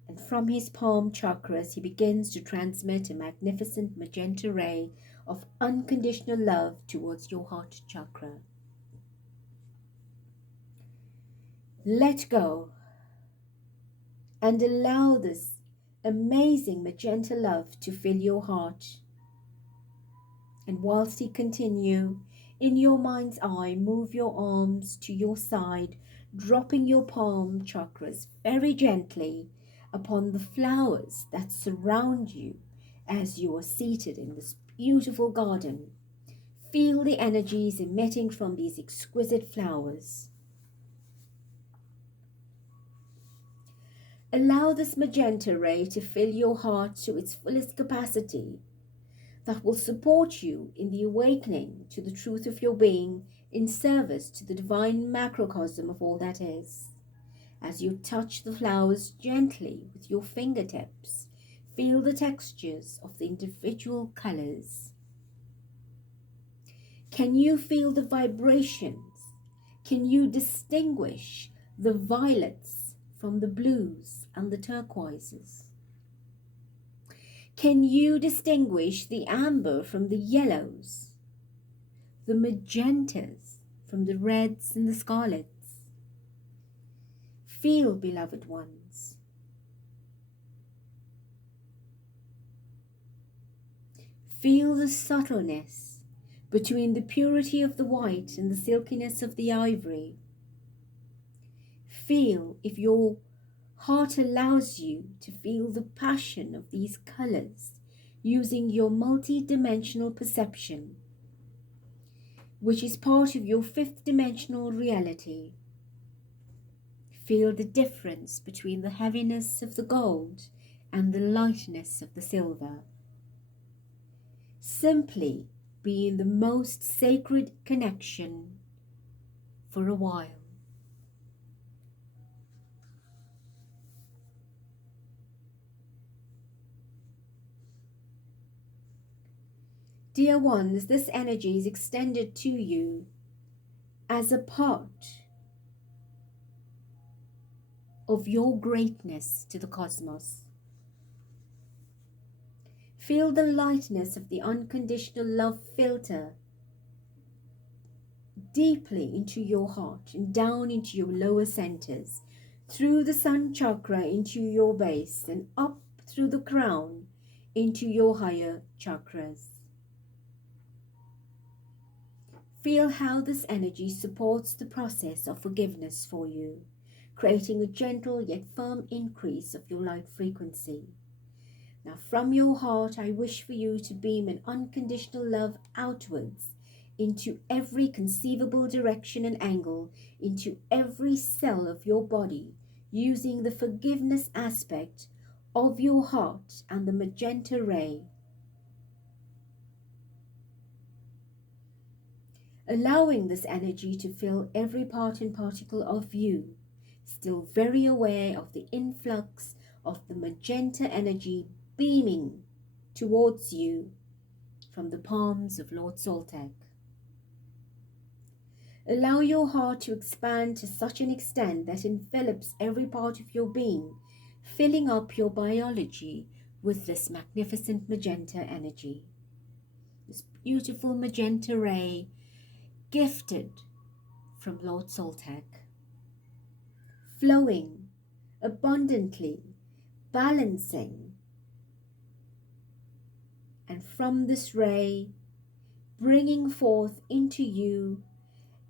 And from his palm chakras, he begins to transmit a magnificent magenta ray of unconditional love towards your heart chakra. Let go and allow this amazing magenta love to fill your heart. And whilst he continue, in your mind's eye, move your arms to your side, dropping your palm chakras very gently upon the flowers that surround you as you are seated in this beautiful garden. Feel the energies emitting from these exquisite flowers. Allow this magenta ray to fill your heart to its fullest capacity, that will support you in the awakening to the truth of your being in service to the divine macrocosm of all that is. As you touch the flowers gently with your fingertips, feel the textures of the individual colors. Can you feel the vibrations? Can you distinguish the violets from the blues and the turquoises? Can you distinguish the amber from the yellows, the magentas from the reds and the scarlets? Feel, beloved ones. Feel the subtleness between the purity of the white and the silkiness of the ivory. Feel if your heart allows you to feel the passion of these colors using your multi-dimensional perception, which is part of your fifth dimensional reality. Feel the difference between the heaviness of the gold and the lightness of the silver. Simply be in the most sacred connection for a while. Dear ones, this energy is extended to you as a part of your greatness to the cosmos. Feel the lightness of the unconditional love filter deeply into your heart and down into your lower centers, through the sun chakra into your base and up through the crown into your higher chakras. Feel how this energy supports the process of forgiveness for you, creating a gentle yet firm increase of your light frequency. Now from your heart, I wish for you to beam an unconditional love outwards into every conceivable direction and angle, into every cell of your body, using the forgiveness aspect of your heart and the magenta ray. Allowing this energy to fill every part and particle of you, still very aware of the influx of the magenta energy beaming towards you from the palms of Lord SOLTEC. Allow your heart to expand to such an extent that envelops every part of your being, filling up your biology with this magnificent magenta energy. This beautiful magenta ray gifted from Lord SOLTEC, flowing abundantly, balancing, and from this ray bringing forth into you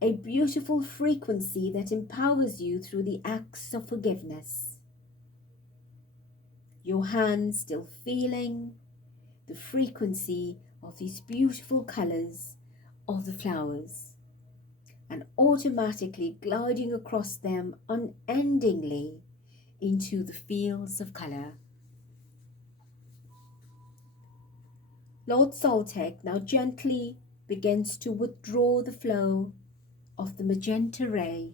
a beautiful frequency that empowers you through the acts of forgiveness. Your hands still feeling the frequency of these beautiful colors of the flowers and automatically gliding across them unendingly into the fields of color. Lord SOLTEC now gently begins to withdraw the flow of the magenta ray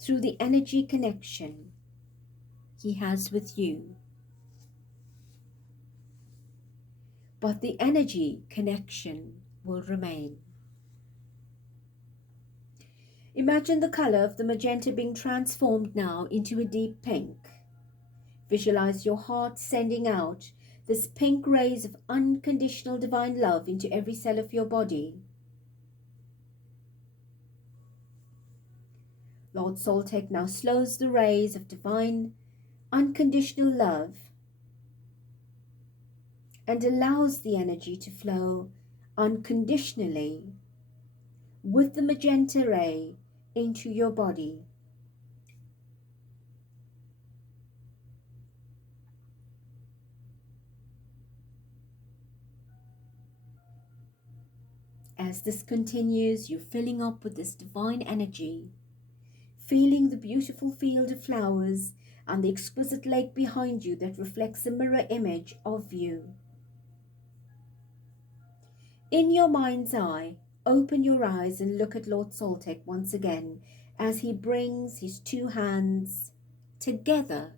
through the energy connection he has with you. But the energy connection will remain. Imagine the color of the magenta being transformed now into a deep pink. Visualize your heart sending out this pink rays of unconditional divine love into every cell of your body. Lord SOLTEC now slows the rays of divine unconditional love and allows the energy to flow unconditionally with the magenta ray into your body. As this continues, you're filling up with this divine energy, feeling the beautiful field of flowers and the exquisite lake behind you that reflects a mirror image of you. In your mind's eye, open your eyes and look at Lord SOLTEC once again as he brings his two hands together,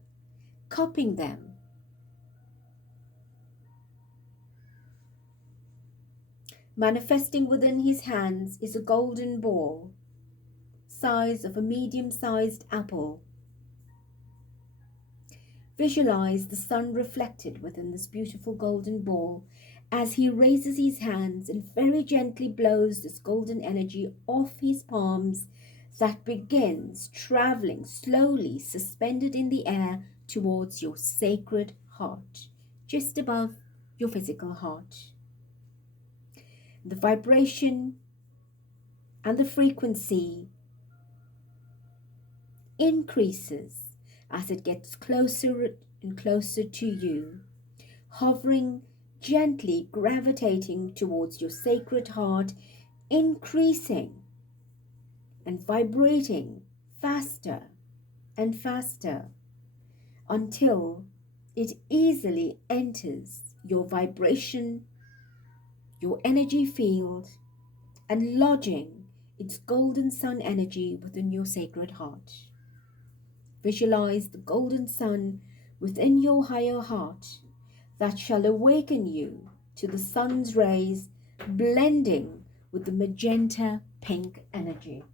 cupping them. Manifesting within his hands is a golden ball, size of a medium-sized apple. Visualize the sun reflected within this beautiful golden ball as he raises his hands and very gently blows this golden energy off his palms that begins traveling slowly, suspended in the air towards your sacred heart, just above your physical heart. The vibration and the frequency increases as it gets closer and closer to you, hovering gently, gravitating towards your sacred heart, increasing and vibrating faster and faster until it easily enters your vibration, your energy field, and lodging its golden sun energy within your sacred heart. Visualize the golden sun within your higher heart that shall awaken you to the sun's rays, blending with the magenta pink energy.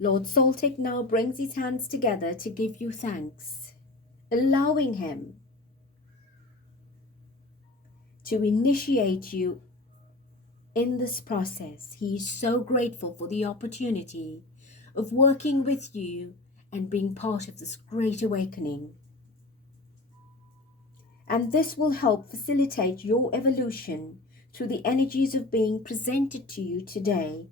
Lord SOLTEC now brings his hands together to give you thanks, allowing him to initiate you in this process. He is so grateful for the opportunity of working with you and being part of this great awakening. And this will help facilitate your evolution through the energies of being presented to you today,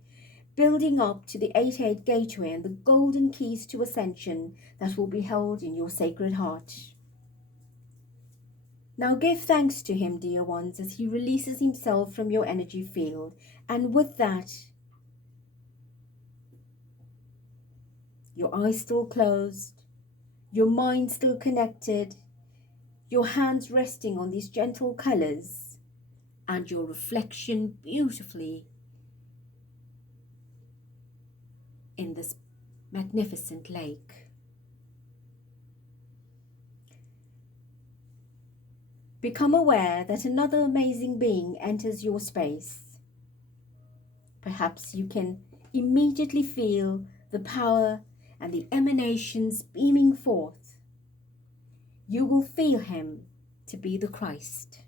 building up to the 8-8 gateway and the golden keys to ascension that will be held in your sacred heart. Now give thanks to him, dear ones, as he releases himself from your energy field. And with that, your eyes still closed, your mind still connected, Your hands resting on these gentle colors and your reflection beautifully in this magnificent lake. Become aware that another amazing being enters your space. Perhaps you can immediately feel the power and the emanations beaming forth. You will feel him to be the Christ,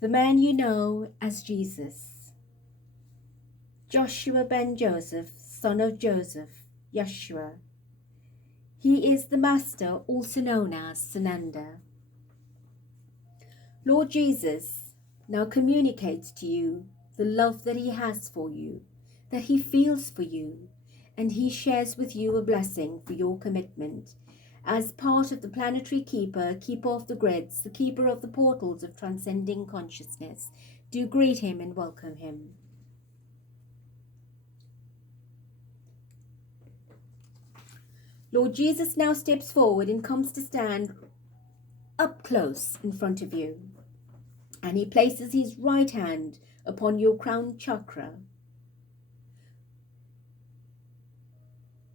the man you know as Jesus, Joshua ben Joseph, son of Joseph, Yeshua. He is the Master, also known as Sananda. Lord Jesus now communicates to you the love that he has for you, that he feels for you, and he shares with you a blessing for your commitment. As part of the planetary keeper, keeper of the grids, the keeper of the portals of transcending consciousness, do greet him and welcome him. Lord Jesus now steps forward and comes to stand up close in front of you, and he places his right hand upon your crown chakra,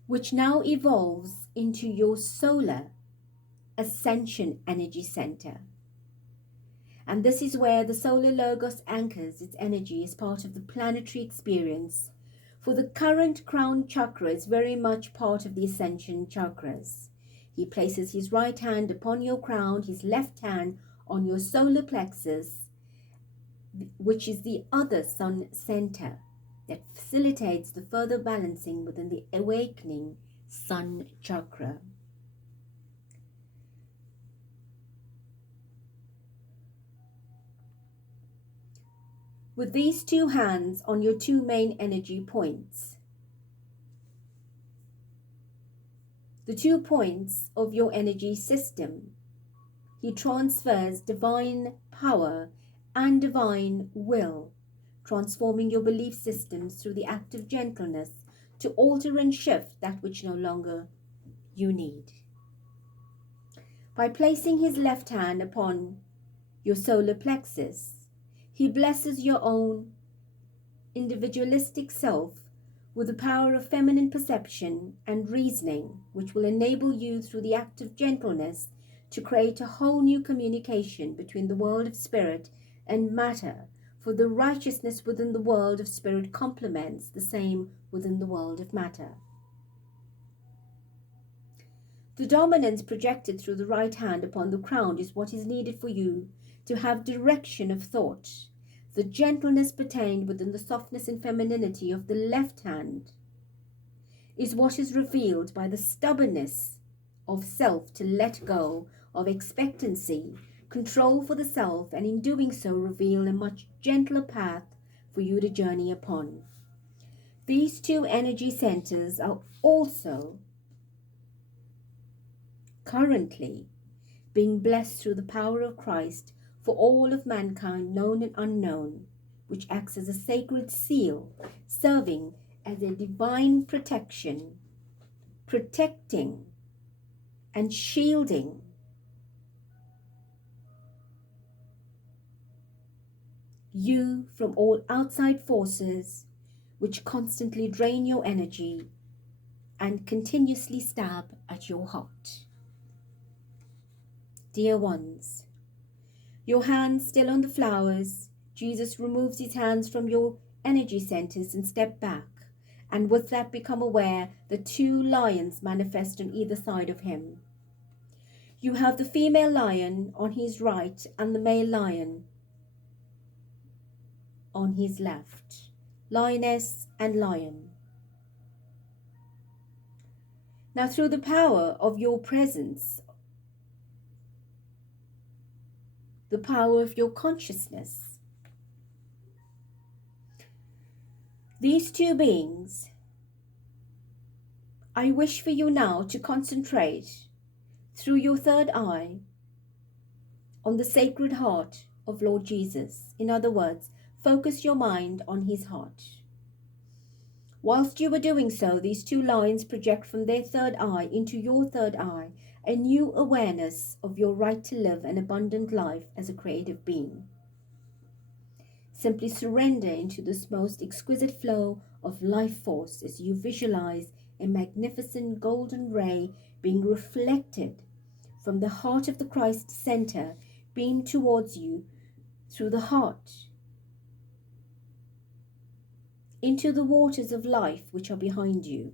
which now evolves into your solar ascension energy center. And this is where the solar logos anchors its energy as part of the planetary experience. For the current crown chakra is very much part of the ascension chakras. He places his right hand upon your crown, his left hand on your solar plexus, which is the other sun center that facilitates the further balancing within the awakening sun chakra. With these two hands on your two main energy points, the 2 points of your energy system, he transfers divine power and divine will, transforming your belief systems through the act of gentleness to alter and shift that which no longer you need. By placing his left hand upon your solar plexus, he blesses your own individualistic self with the power of feminine perception and reasoning, which will enable you through the act of gentleness to create a whole new communication between the world of spirit and matter, for the righteousness within the world of spirit complements the same within the world of matter. The dominance projected through the right hand upon the crown is what is needed for you to have direction of thought. The gentleness pertained within the softness and femininity of the left hand is what is revealed by the stubbornness of self to let go of expectancy, control for the self, and in doing so reveal a much gentler path for you to journey upon. These two energy centers are also currently being blessed through the power of Christ for all of mankind, known and unknown, which acts as a sacred seal, serving as a divine protection, protecting and shielding you from all outside forces which constantly drain your energy and continuously stab at your heart. Dear ones, your hands still on the flowers, Jesus removes his hands from your energy centers and step back, and with that become aware that 2 lions manifest on either side of him. You have the female lion on his right and the male lion on his left, lioness and lion. Now through the power of your presence, the power of your consciousness, these 2 beings, I wish for you now to concentrate through your third eye on the sacred heart of Lord Jesus. In other words, focus your mind on his heart. Whilst you were doing so, these 2 lions project from their third eye into your third eye a new awareness of your right to live an abundant life as a creative being. Simply surrender into this most exquisite flow of life force as you visualize a magnificent golden ray being reflected from the heart of the Christ center, beamed towards you through the heart into the waters of life which are behind you.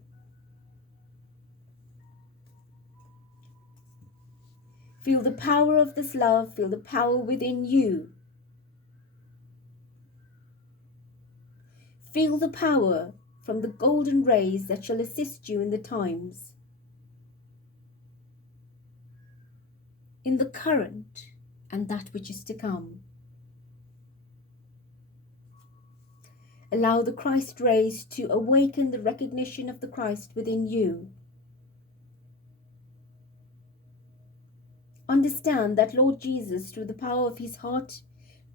Feel the power of this love, feel the power within you. Feel the power from the golden rays that shall assist you in the times, in the current and that which is to come. Allow the Christ rays to awaken the recognition of the Christ within you. Understand that Lord Jesus, through the power of his heart,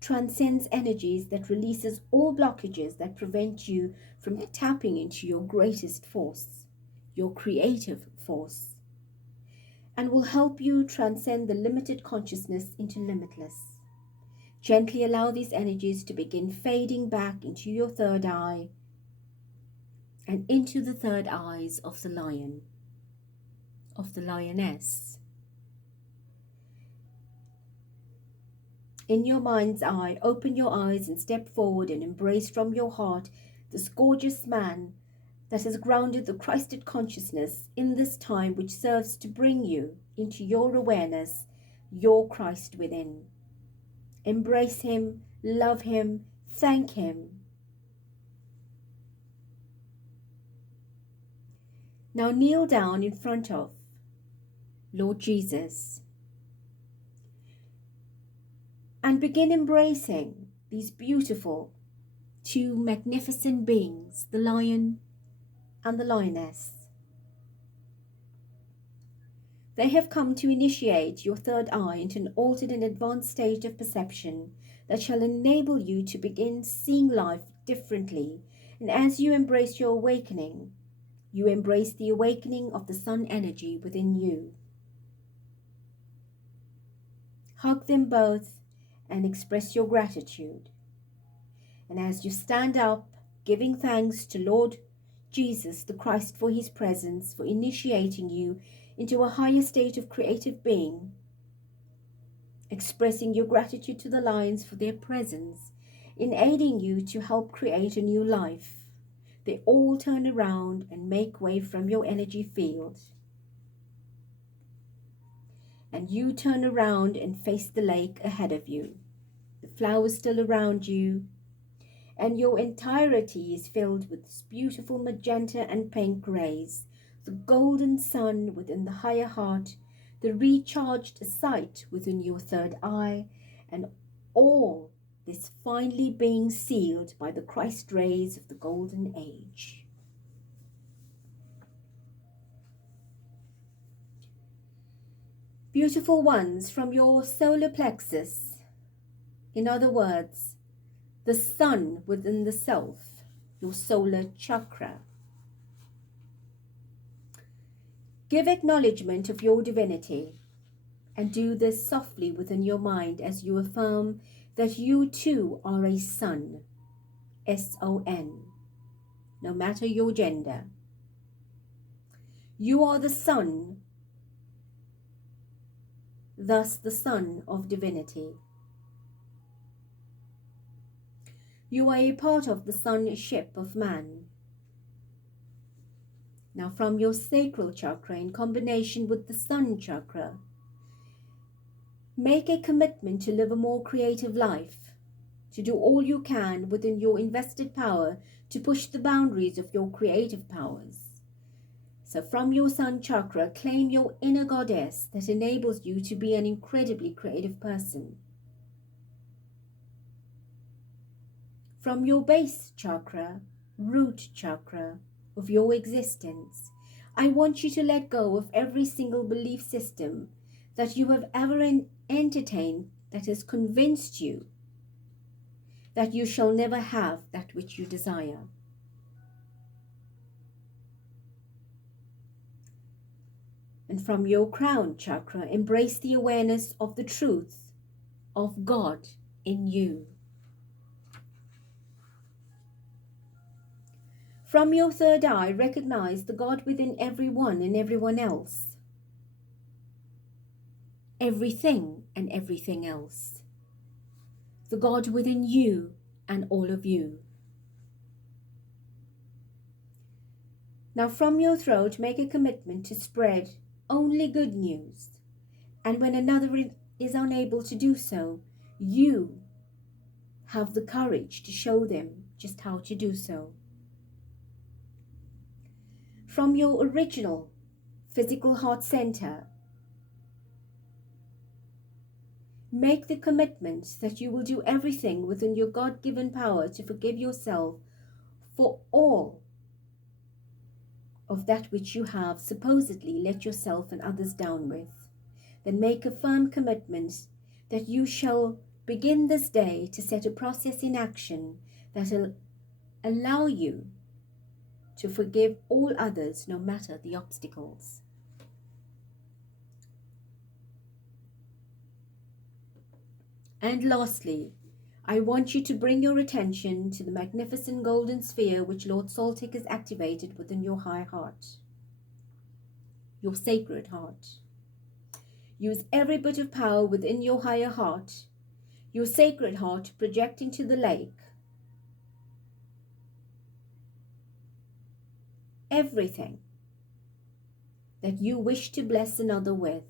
transcends energies that releases all blockages that prevent you from tapping into your greatest force, your creative force, and will help you transcend the limited consciousness into limitless. Gently allow these energies to begin fading back into your third eye and into the third eyes of the lion, of the lioness. In your mind's eye, open your eyes and step forward and embrace from your heart this gorgeous man that has grounded the Christed consciousness in this time, which serves to bring you into your awareness, your Christ within. Embrace him, love him, thank him. Now kneel down in front of Lord Jesus and begin embracing these beautiful, two magnificent beings, the lion and the lioness. They have come to initiate your third eye into an altered and advanced stage of perception that shall enable you to begin seeing life differently. And as you embrace your awakening, you embrace the awakening of the sun energy within you. Hug them both and express your gratitude. And as you stand up, giving thanks to Lord Jesus the Christ for his presence, for initiating you into a higher state of creative being, expressing your gratitude to the lions for their presence in aiding you to help create a new life, they all turn around and make way from your energy field. And you turn around and face the lake ahead of you. The flowers still around you, and your entirety is filled with this beautiful magenta and pink rays, the golden sun within the higher heart, the recharged sight within your third eye, and all this finally being sealed by the Christ rays of the golden age. Beautiful ones, from your solar plexus, in other words, the sun within the self, your solar chakra. Give acknowledgement of your divinity, and do this softly within your mind as you affirm that you too are a son, S-O-N, no matter your gender. You are the son, thus the son of divinity. You are a part of the sonship of man. Now from your sacral chakra in combination with the sun chakra, make a commitment to live a more creative life, to do all you can within your invested power to push the boundaries of your creative powers. So from your sun chakra, claim your inner goddess that enables you to be an incredibly creative person. From your base chakra, root chakra of your existence, I want you to let go of every single belief system that you have ever entertained that has convinced you that you shall never have that which you desire. And from your crown chakra, embrace the awareness of the truth of God in you. From your third eye, recognize the God within everyone and everyone else. Everything and everything else. The God within you and all of you. Now from your throat, make a commitment to spread only good news. And when another is unable to do so, you have the courage to show them just how to do so. From your original physical heart center, make the commitment that you will do everything within your God-given power to forgive yourself for all of that which you have supposedly let yourself and others down with. Then make a firm commitment that you shall begin this day to set a process in action that will allow you to forgive all others, no matter the obstacles. And lastly, I want you to bring your attention to the magnificent golden sphere which Lord SOLTEC has activated within your high heart, your sacred heart. Use every bit of power within your higher heart, your sacred heart, to project into the lake everything that you wish to bless another with,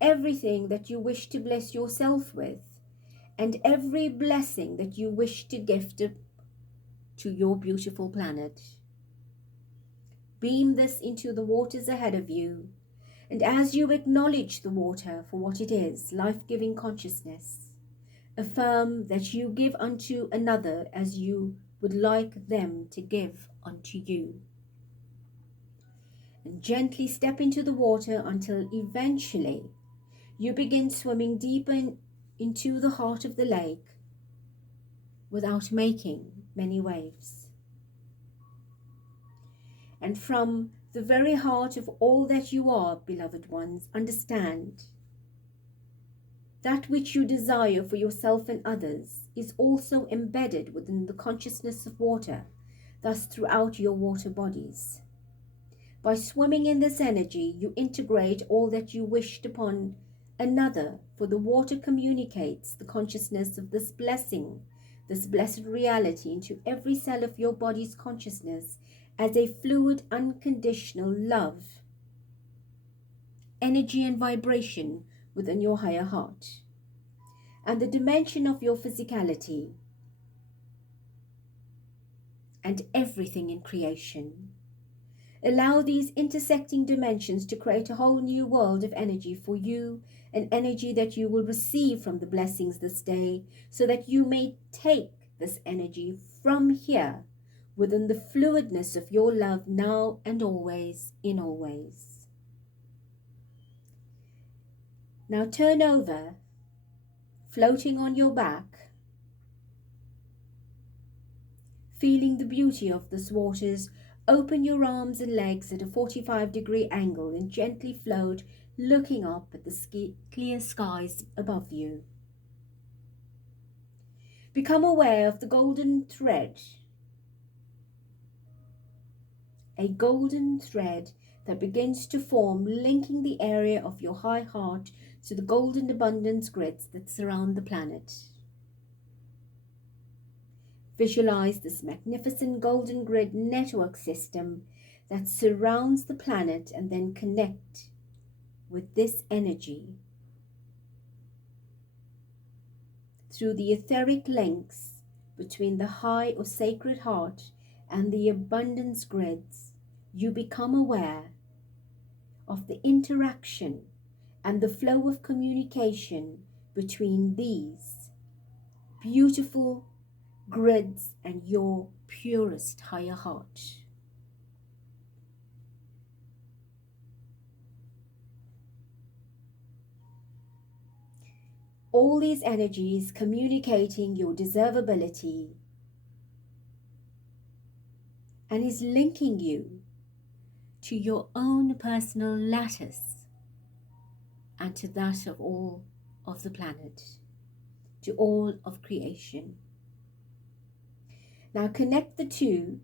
everything that you wish to bless yourself with, and every blessing that you wish to gift to your beautiful planet. Beam this into the waters ahead of you, and as you acknowledge the water for what it is, life-giving consciousness, affirm that you give unto another as you would like them to give unto you. And gently step into the water until eventually you begin swimming deeper into the heart of the lake without making many waves. And from the very heart of all that you are, beloved ones, understand that which you desire for yourself and others is also embedded within the consciousness of water, thus throughout your water bodies. By swimming in this energy, you integrate all that you wished upon another, for the water communicates the consciousness of this blessing, this blessed reality, into every cell of your body's consciousness as a fluid, unconditional love, energy and vibration within your higher heart. And the dimension of your physicality and everything in creation. Allow these intersecting dimensions to create a whole new world of energy for you, an energy that you will receive from the blessings this day, so that you may take this energy from here within the fluidness of your love now and always, in all ways. Now turn over, floating on your back, feeling the beauty of this waters. Open your arms and legs at a 45-degree angle and gently float, looking up at the clear skies above you. Become aware of the golden thread, a golden thread that begins to form, linking the area of your high heart to the golden abundance grids that surround the planet. Visualize this magnificent golden grid network system that surrounds the planet, and then connect with this energy through the etheric links between the high or sacred heart and the abundance grids. You become aware of the interaction and the flow of communication between these beautiful grids and your purest higher heart. All these energies communicating your deservability and is linking you to your own personal lattice and to that of all of the planet, to all of creation. Now connect the two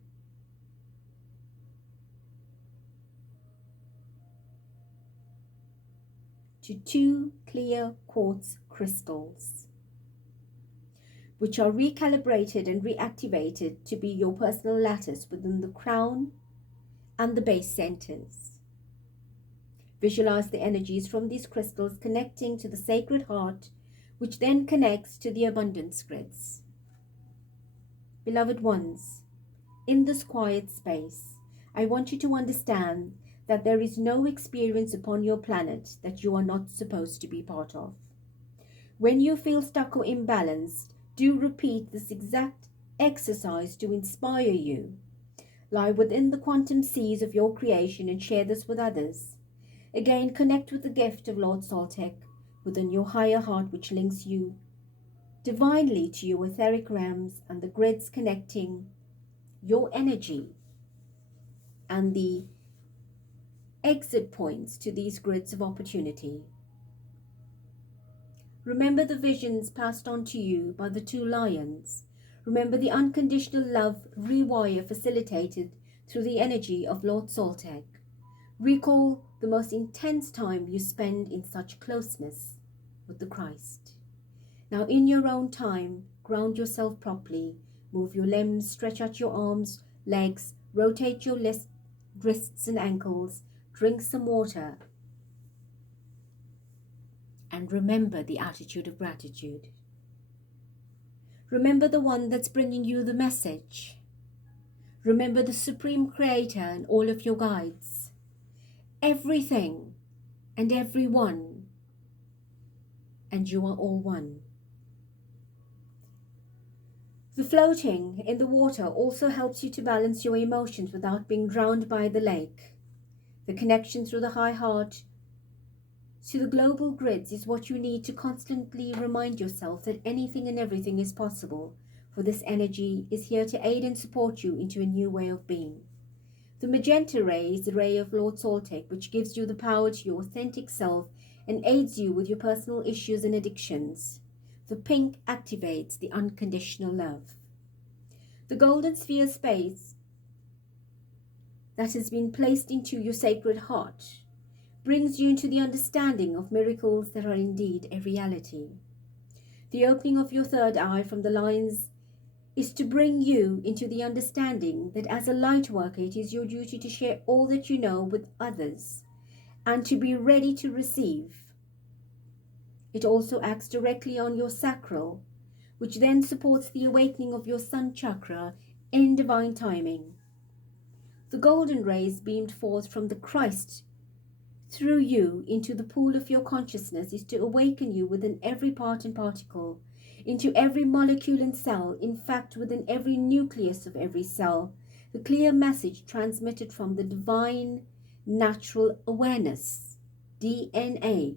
to two clear quartz crystals, which are recalibrated and reactivated to be your personal lattice within the crown and the base centers. Visualize the energies from these crystals connecting to the sacred heart, which then connects to the abundance grids. Beloved ones, in this quiet space, I want you to understand that there is no experience upon your planet that you are not supposed to be part of. When you feel stuck or imbalanced, do repeat this exact exercise to inspire you. Lie within the quantum seas of your creation and share this with others. Again, connect with the gift of Lord SOLTEC within your higher heart, which links you divinely to your etheric realms and the grids connecting your energy and the exit points to these grids of opportunity. Remember the visions passed on to you by the two lions. Remember the unconditional love rewire facilitated through the energy of Lord SOLTEC. Recall the most intense time you spend in such closeness with the Christ. Now in your own time, ground yourself properly. Move your limbs, stretch out your arms, legs, rotate your wrists and ankles, drink some water, and remember the attitude of gratitude. Remember the one that's bringing you the message. Remember the Supreme Creator and all of your guides. Everything and everyone, and you are all one. The floating in the water also helps you to balance your emotions without being drowned by the lake. The connection through the high heart to the global grids is what you need to constantly remind yourself that anything and everything is possible, for this energy is here to aid and support you into a new way of being. The magenta ray is the ray of Lord SOLTEC, which gives you the power to your authentic self and aids you with your personal issues and addictions. The pink activates the unconditional love. The golden sphere space that has been placed into your sacred heart brings you into the understanding of miracles that are indeed a reality. The opening of your third eye from the lions is to bring you into the understanding that as a light worker, it is your duty to share all that you know with others and to be ready to receive. It also acts directly on your sacral, which then supports the awakening of your sun chakra in divine timing. The golden rays beamed forth from the Christ through you into the pool of your consciousness is to awaken you within every part and particle, into every molecule and cell, in fact within every nucleus of every cell, the clear message transmitted from the divine natural awareness, DNA,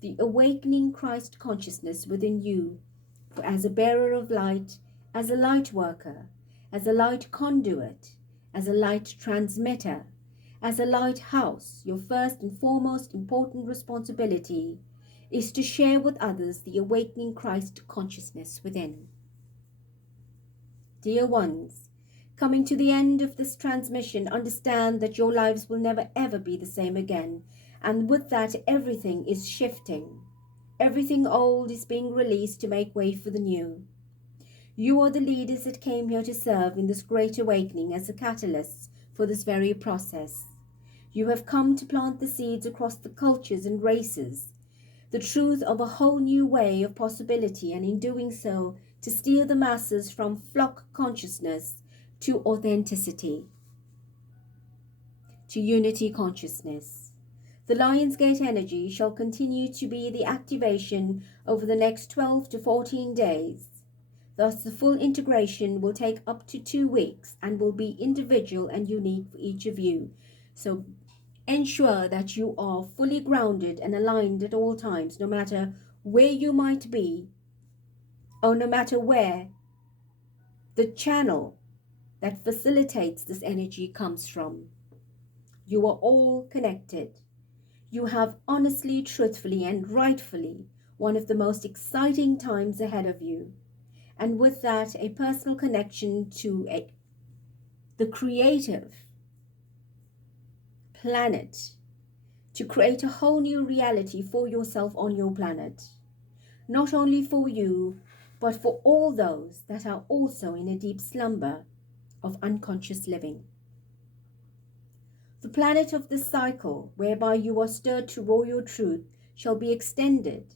the awakening Christ consciousness within you, for as a bearer of light, as a light worker, as a light conduit, as a light transmitter, as a lighthouse, your first and foremost important responsibility is to share with others the awakening Christ consciousness within. Dear ones, coming to the end of this transmission, understand that your lives will never ever be the same again, and with that everything is shifting. Everything old is being released to make way for the new. You are the leaders that came here to serve in this great awakening as the catalysts for this very process. You have come to plant the seeds across the cultures and races, the truth of a whole new way of possibility, and in doing so, to steer the masses from flock consciousness to authenticity, to unity consciousness. The LIONSGATE energy shall continue to be the activation over the next 12 to 14 days. Thus, the full integration will take up to 2 weeks and will be individual and unique for each of you. So ensure that you are fully grounded and aligned at all times, no matter where you might be, or no matter where the channel that facilitates this energy comes from. You are all connected. You have honestly, truthfully, and rightfully one of the most exciting times ahead of you. And with that, a personal connection to the creative planet to create a whole new reality for yourself on your planet. Not only for you, but for all those that are also in a deep slumber of unconscious living. The planet of this cycle, whereby you are stirred to royal truth, shall be extended.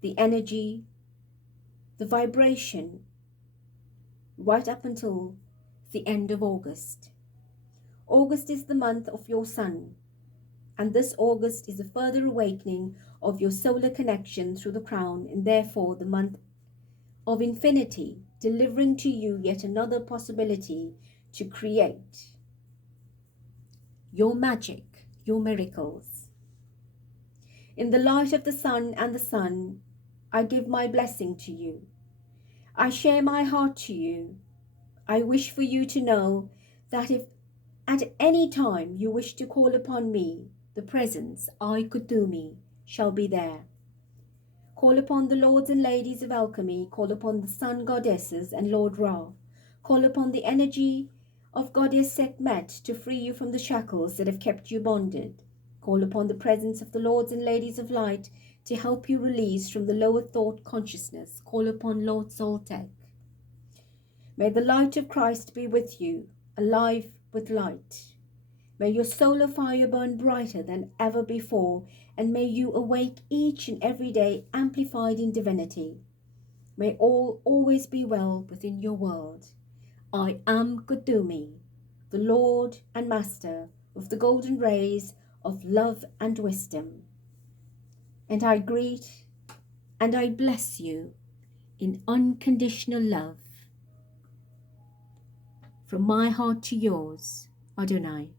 The energy, the vibration, right up until the end of August. August is the month of your sun, and this August is a further awakening of your solar connection through the crown, and therefore the month of infinity, delivering to you yet another possibility to create your magic, your miracles. In the light of the sun and the sun, I give my blessing to you. I share my heart to you. I wish for you to know that if at any time you wish to call upon me, the presence, I could do me, shall be there. Call upon the lords and ladies of alchemy, call upon the sun goddesses and Lord Ra. Call upon the energy of goddess Sekhmet to free you from the shackles that have kept you bonded. Call upon the presence of the lords and ladies of light to help you release from the lower thought consciousness. Call upon Lord SOLTEC. May the light of Christ be with you, alive with light. May your solar fire burn brighter than ever before, and may you awake each and every day amplified in divinity. May all always be well within your world. I am Kudumi, the Lord and Master of the golden rays of love and wisdom. And I greet and I bless you in unconditional love. From my heart to yours, Adonai.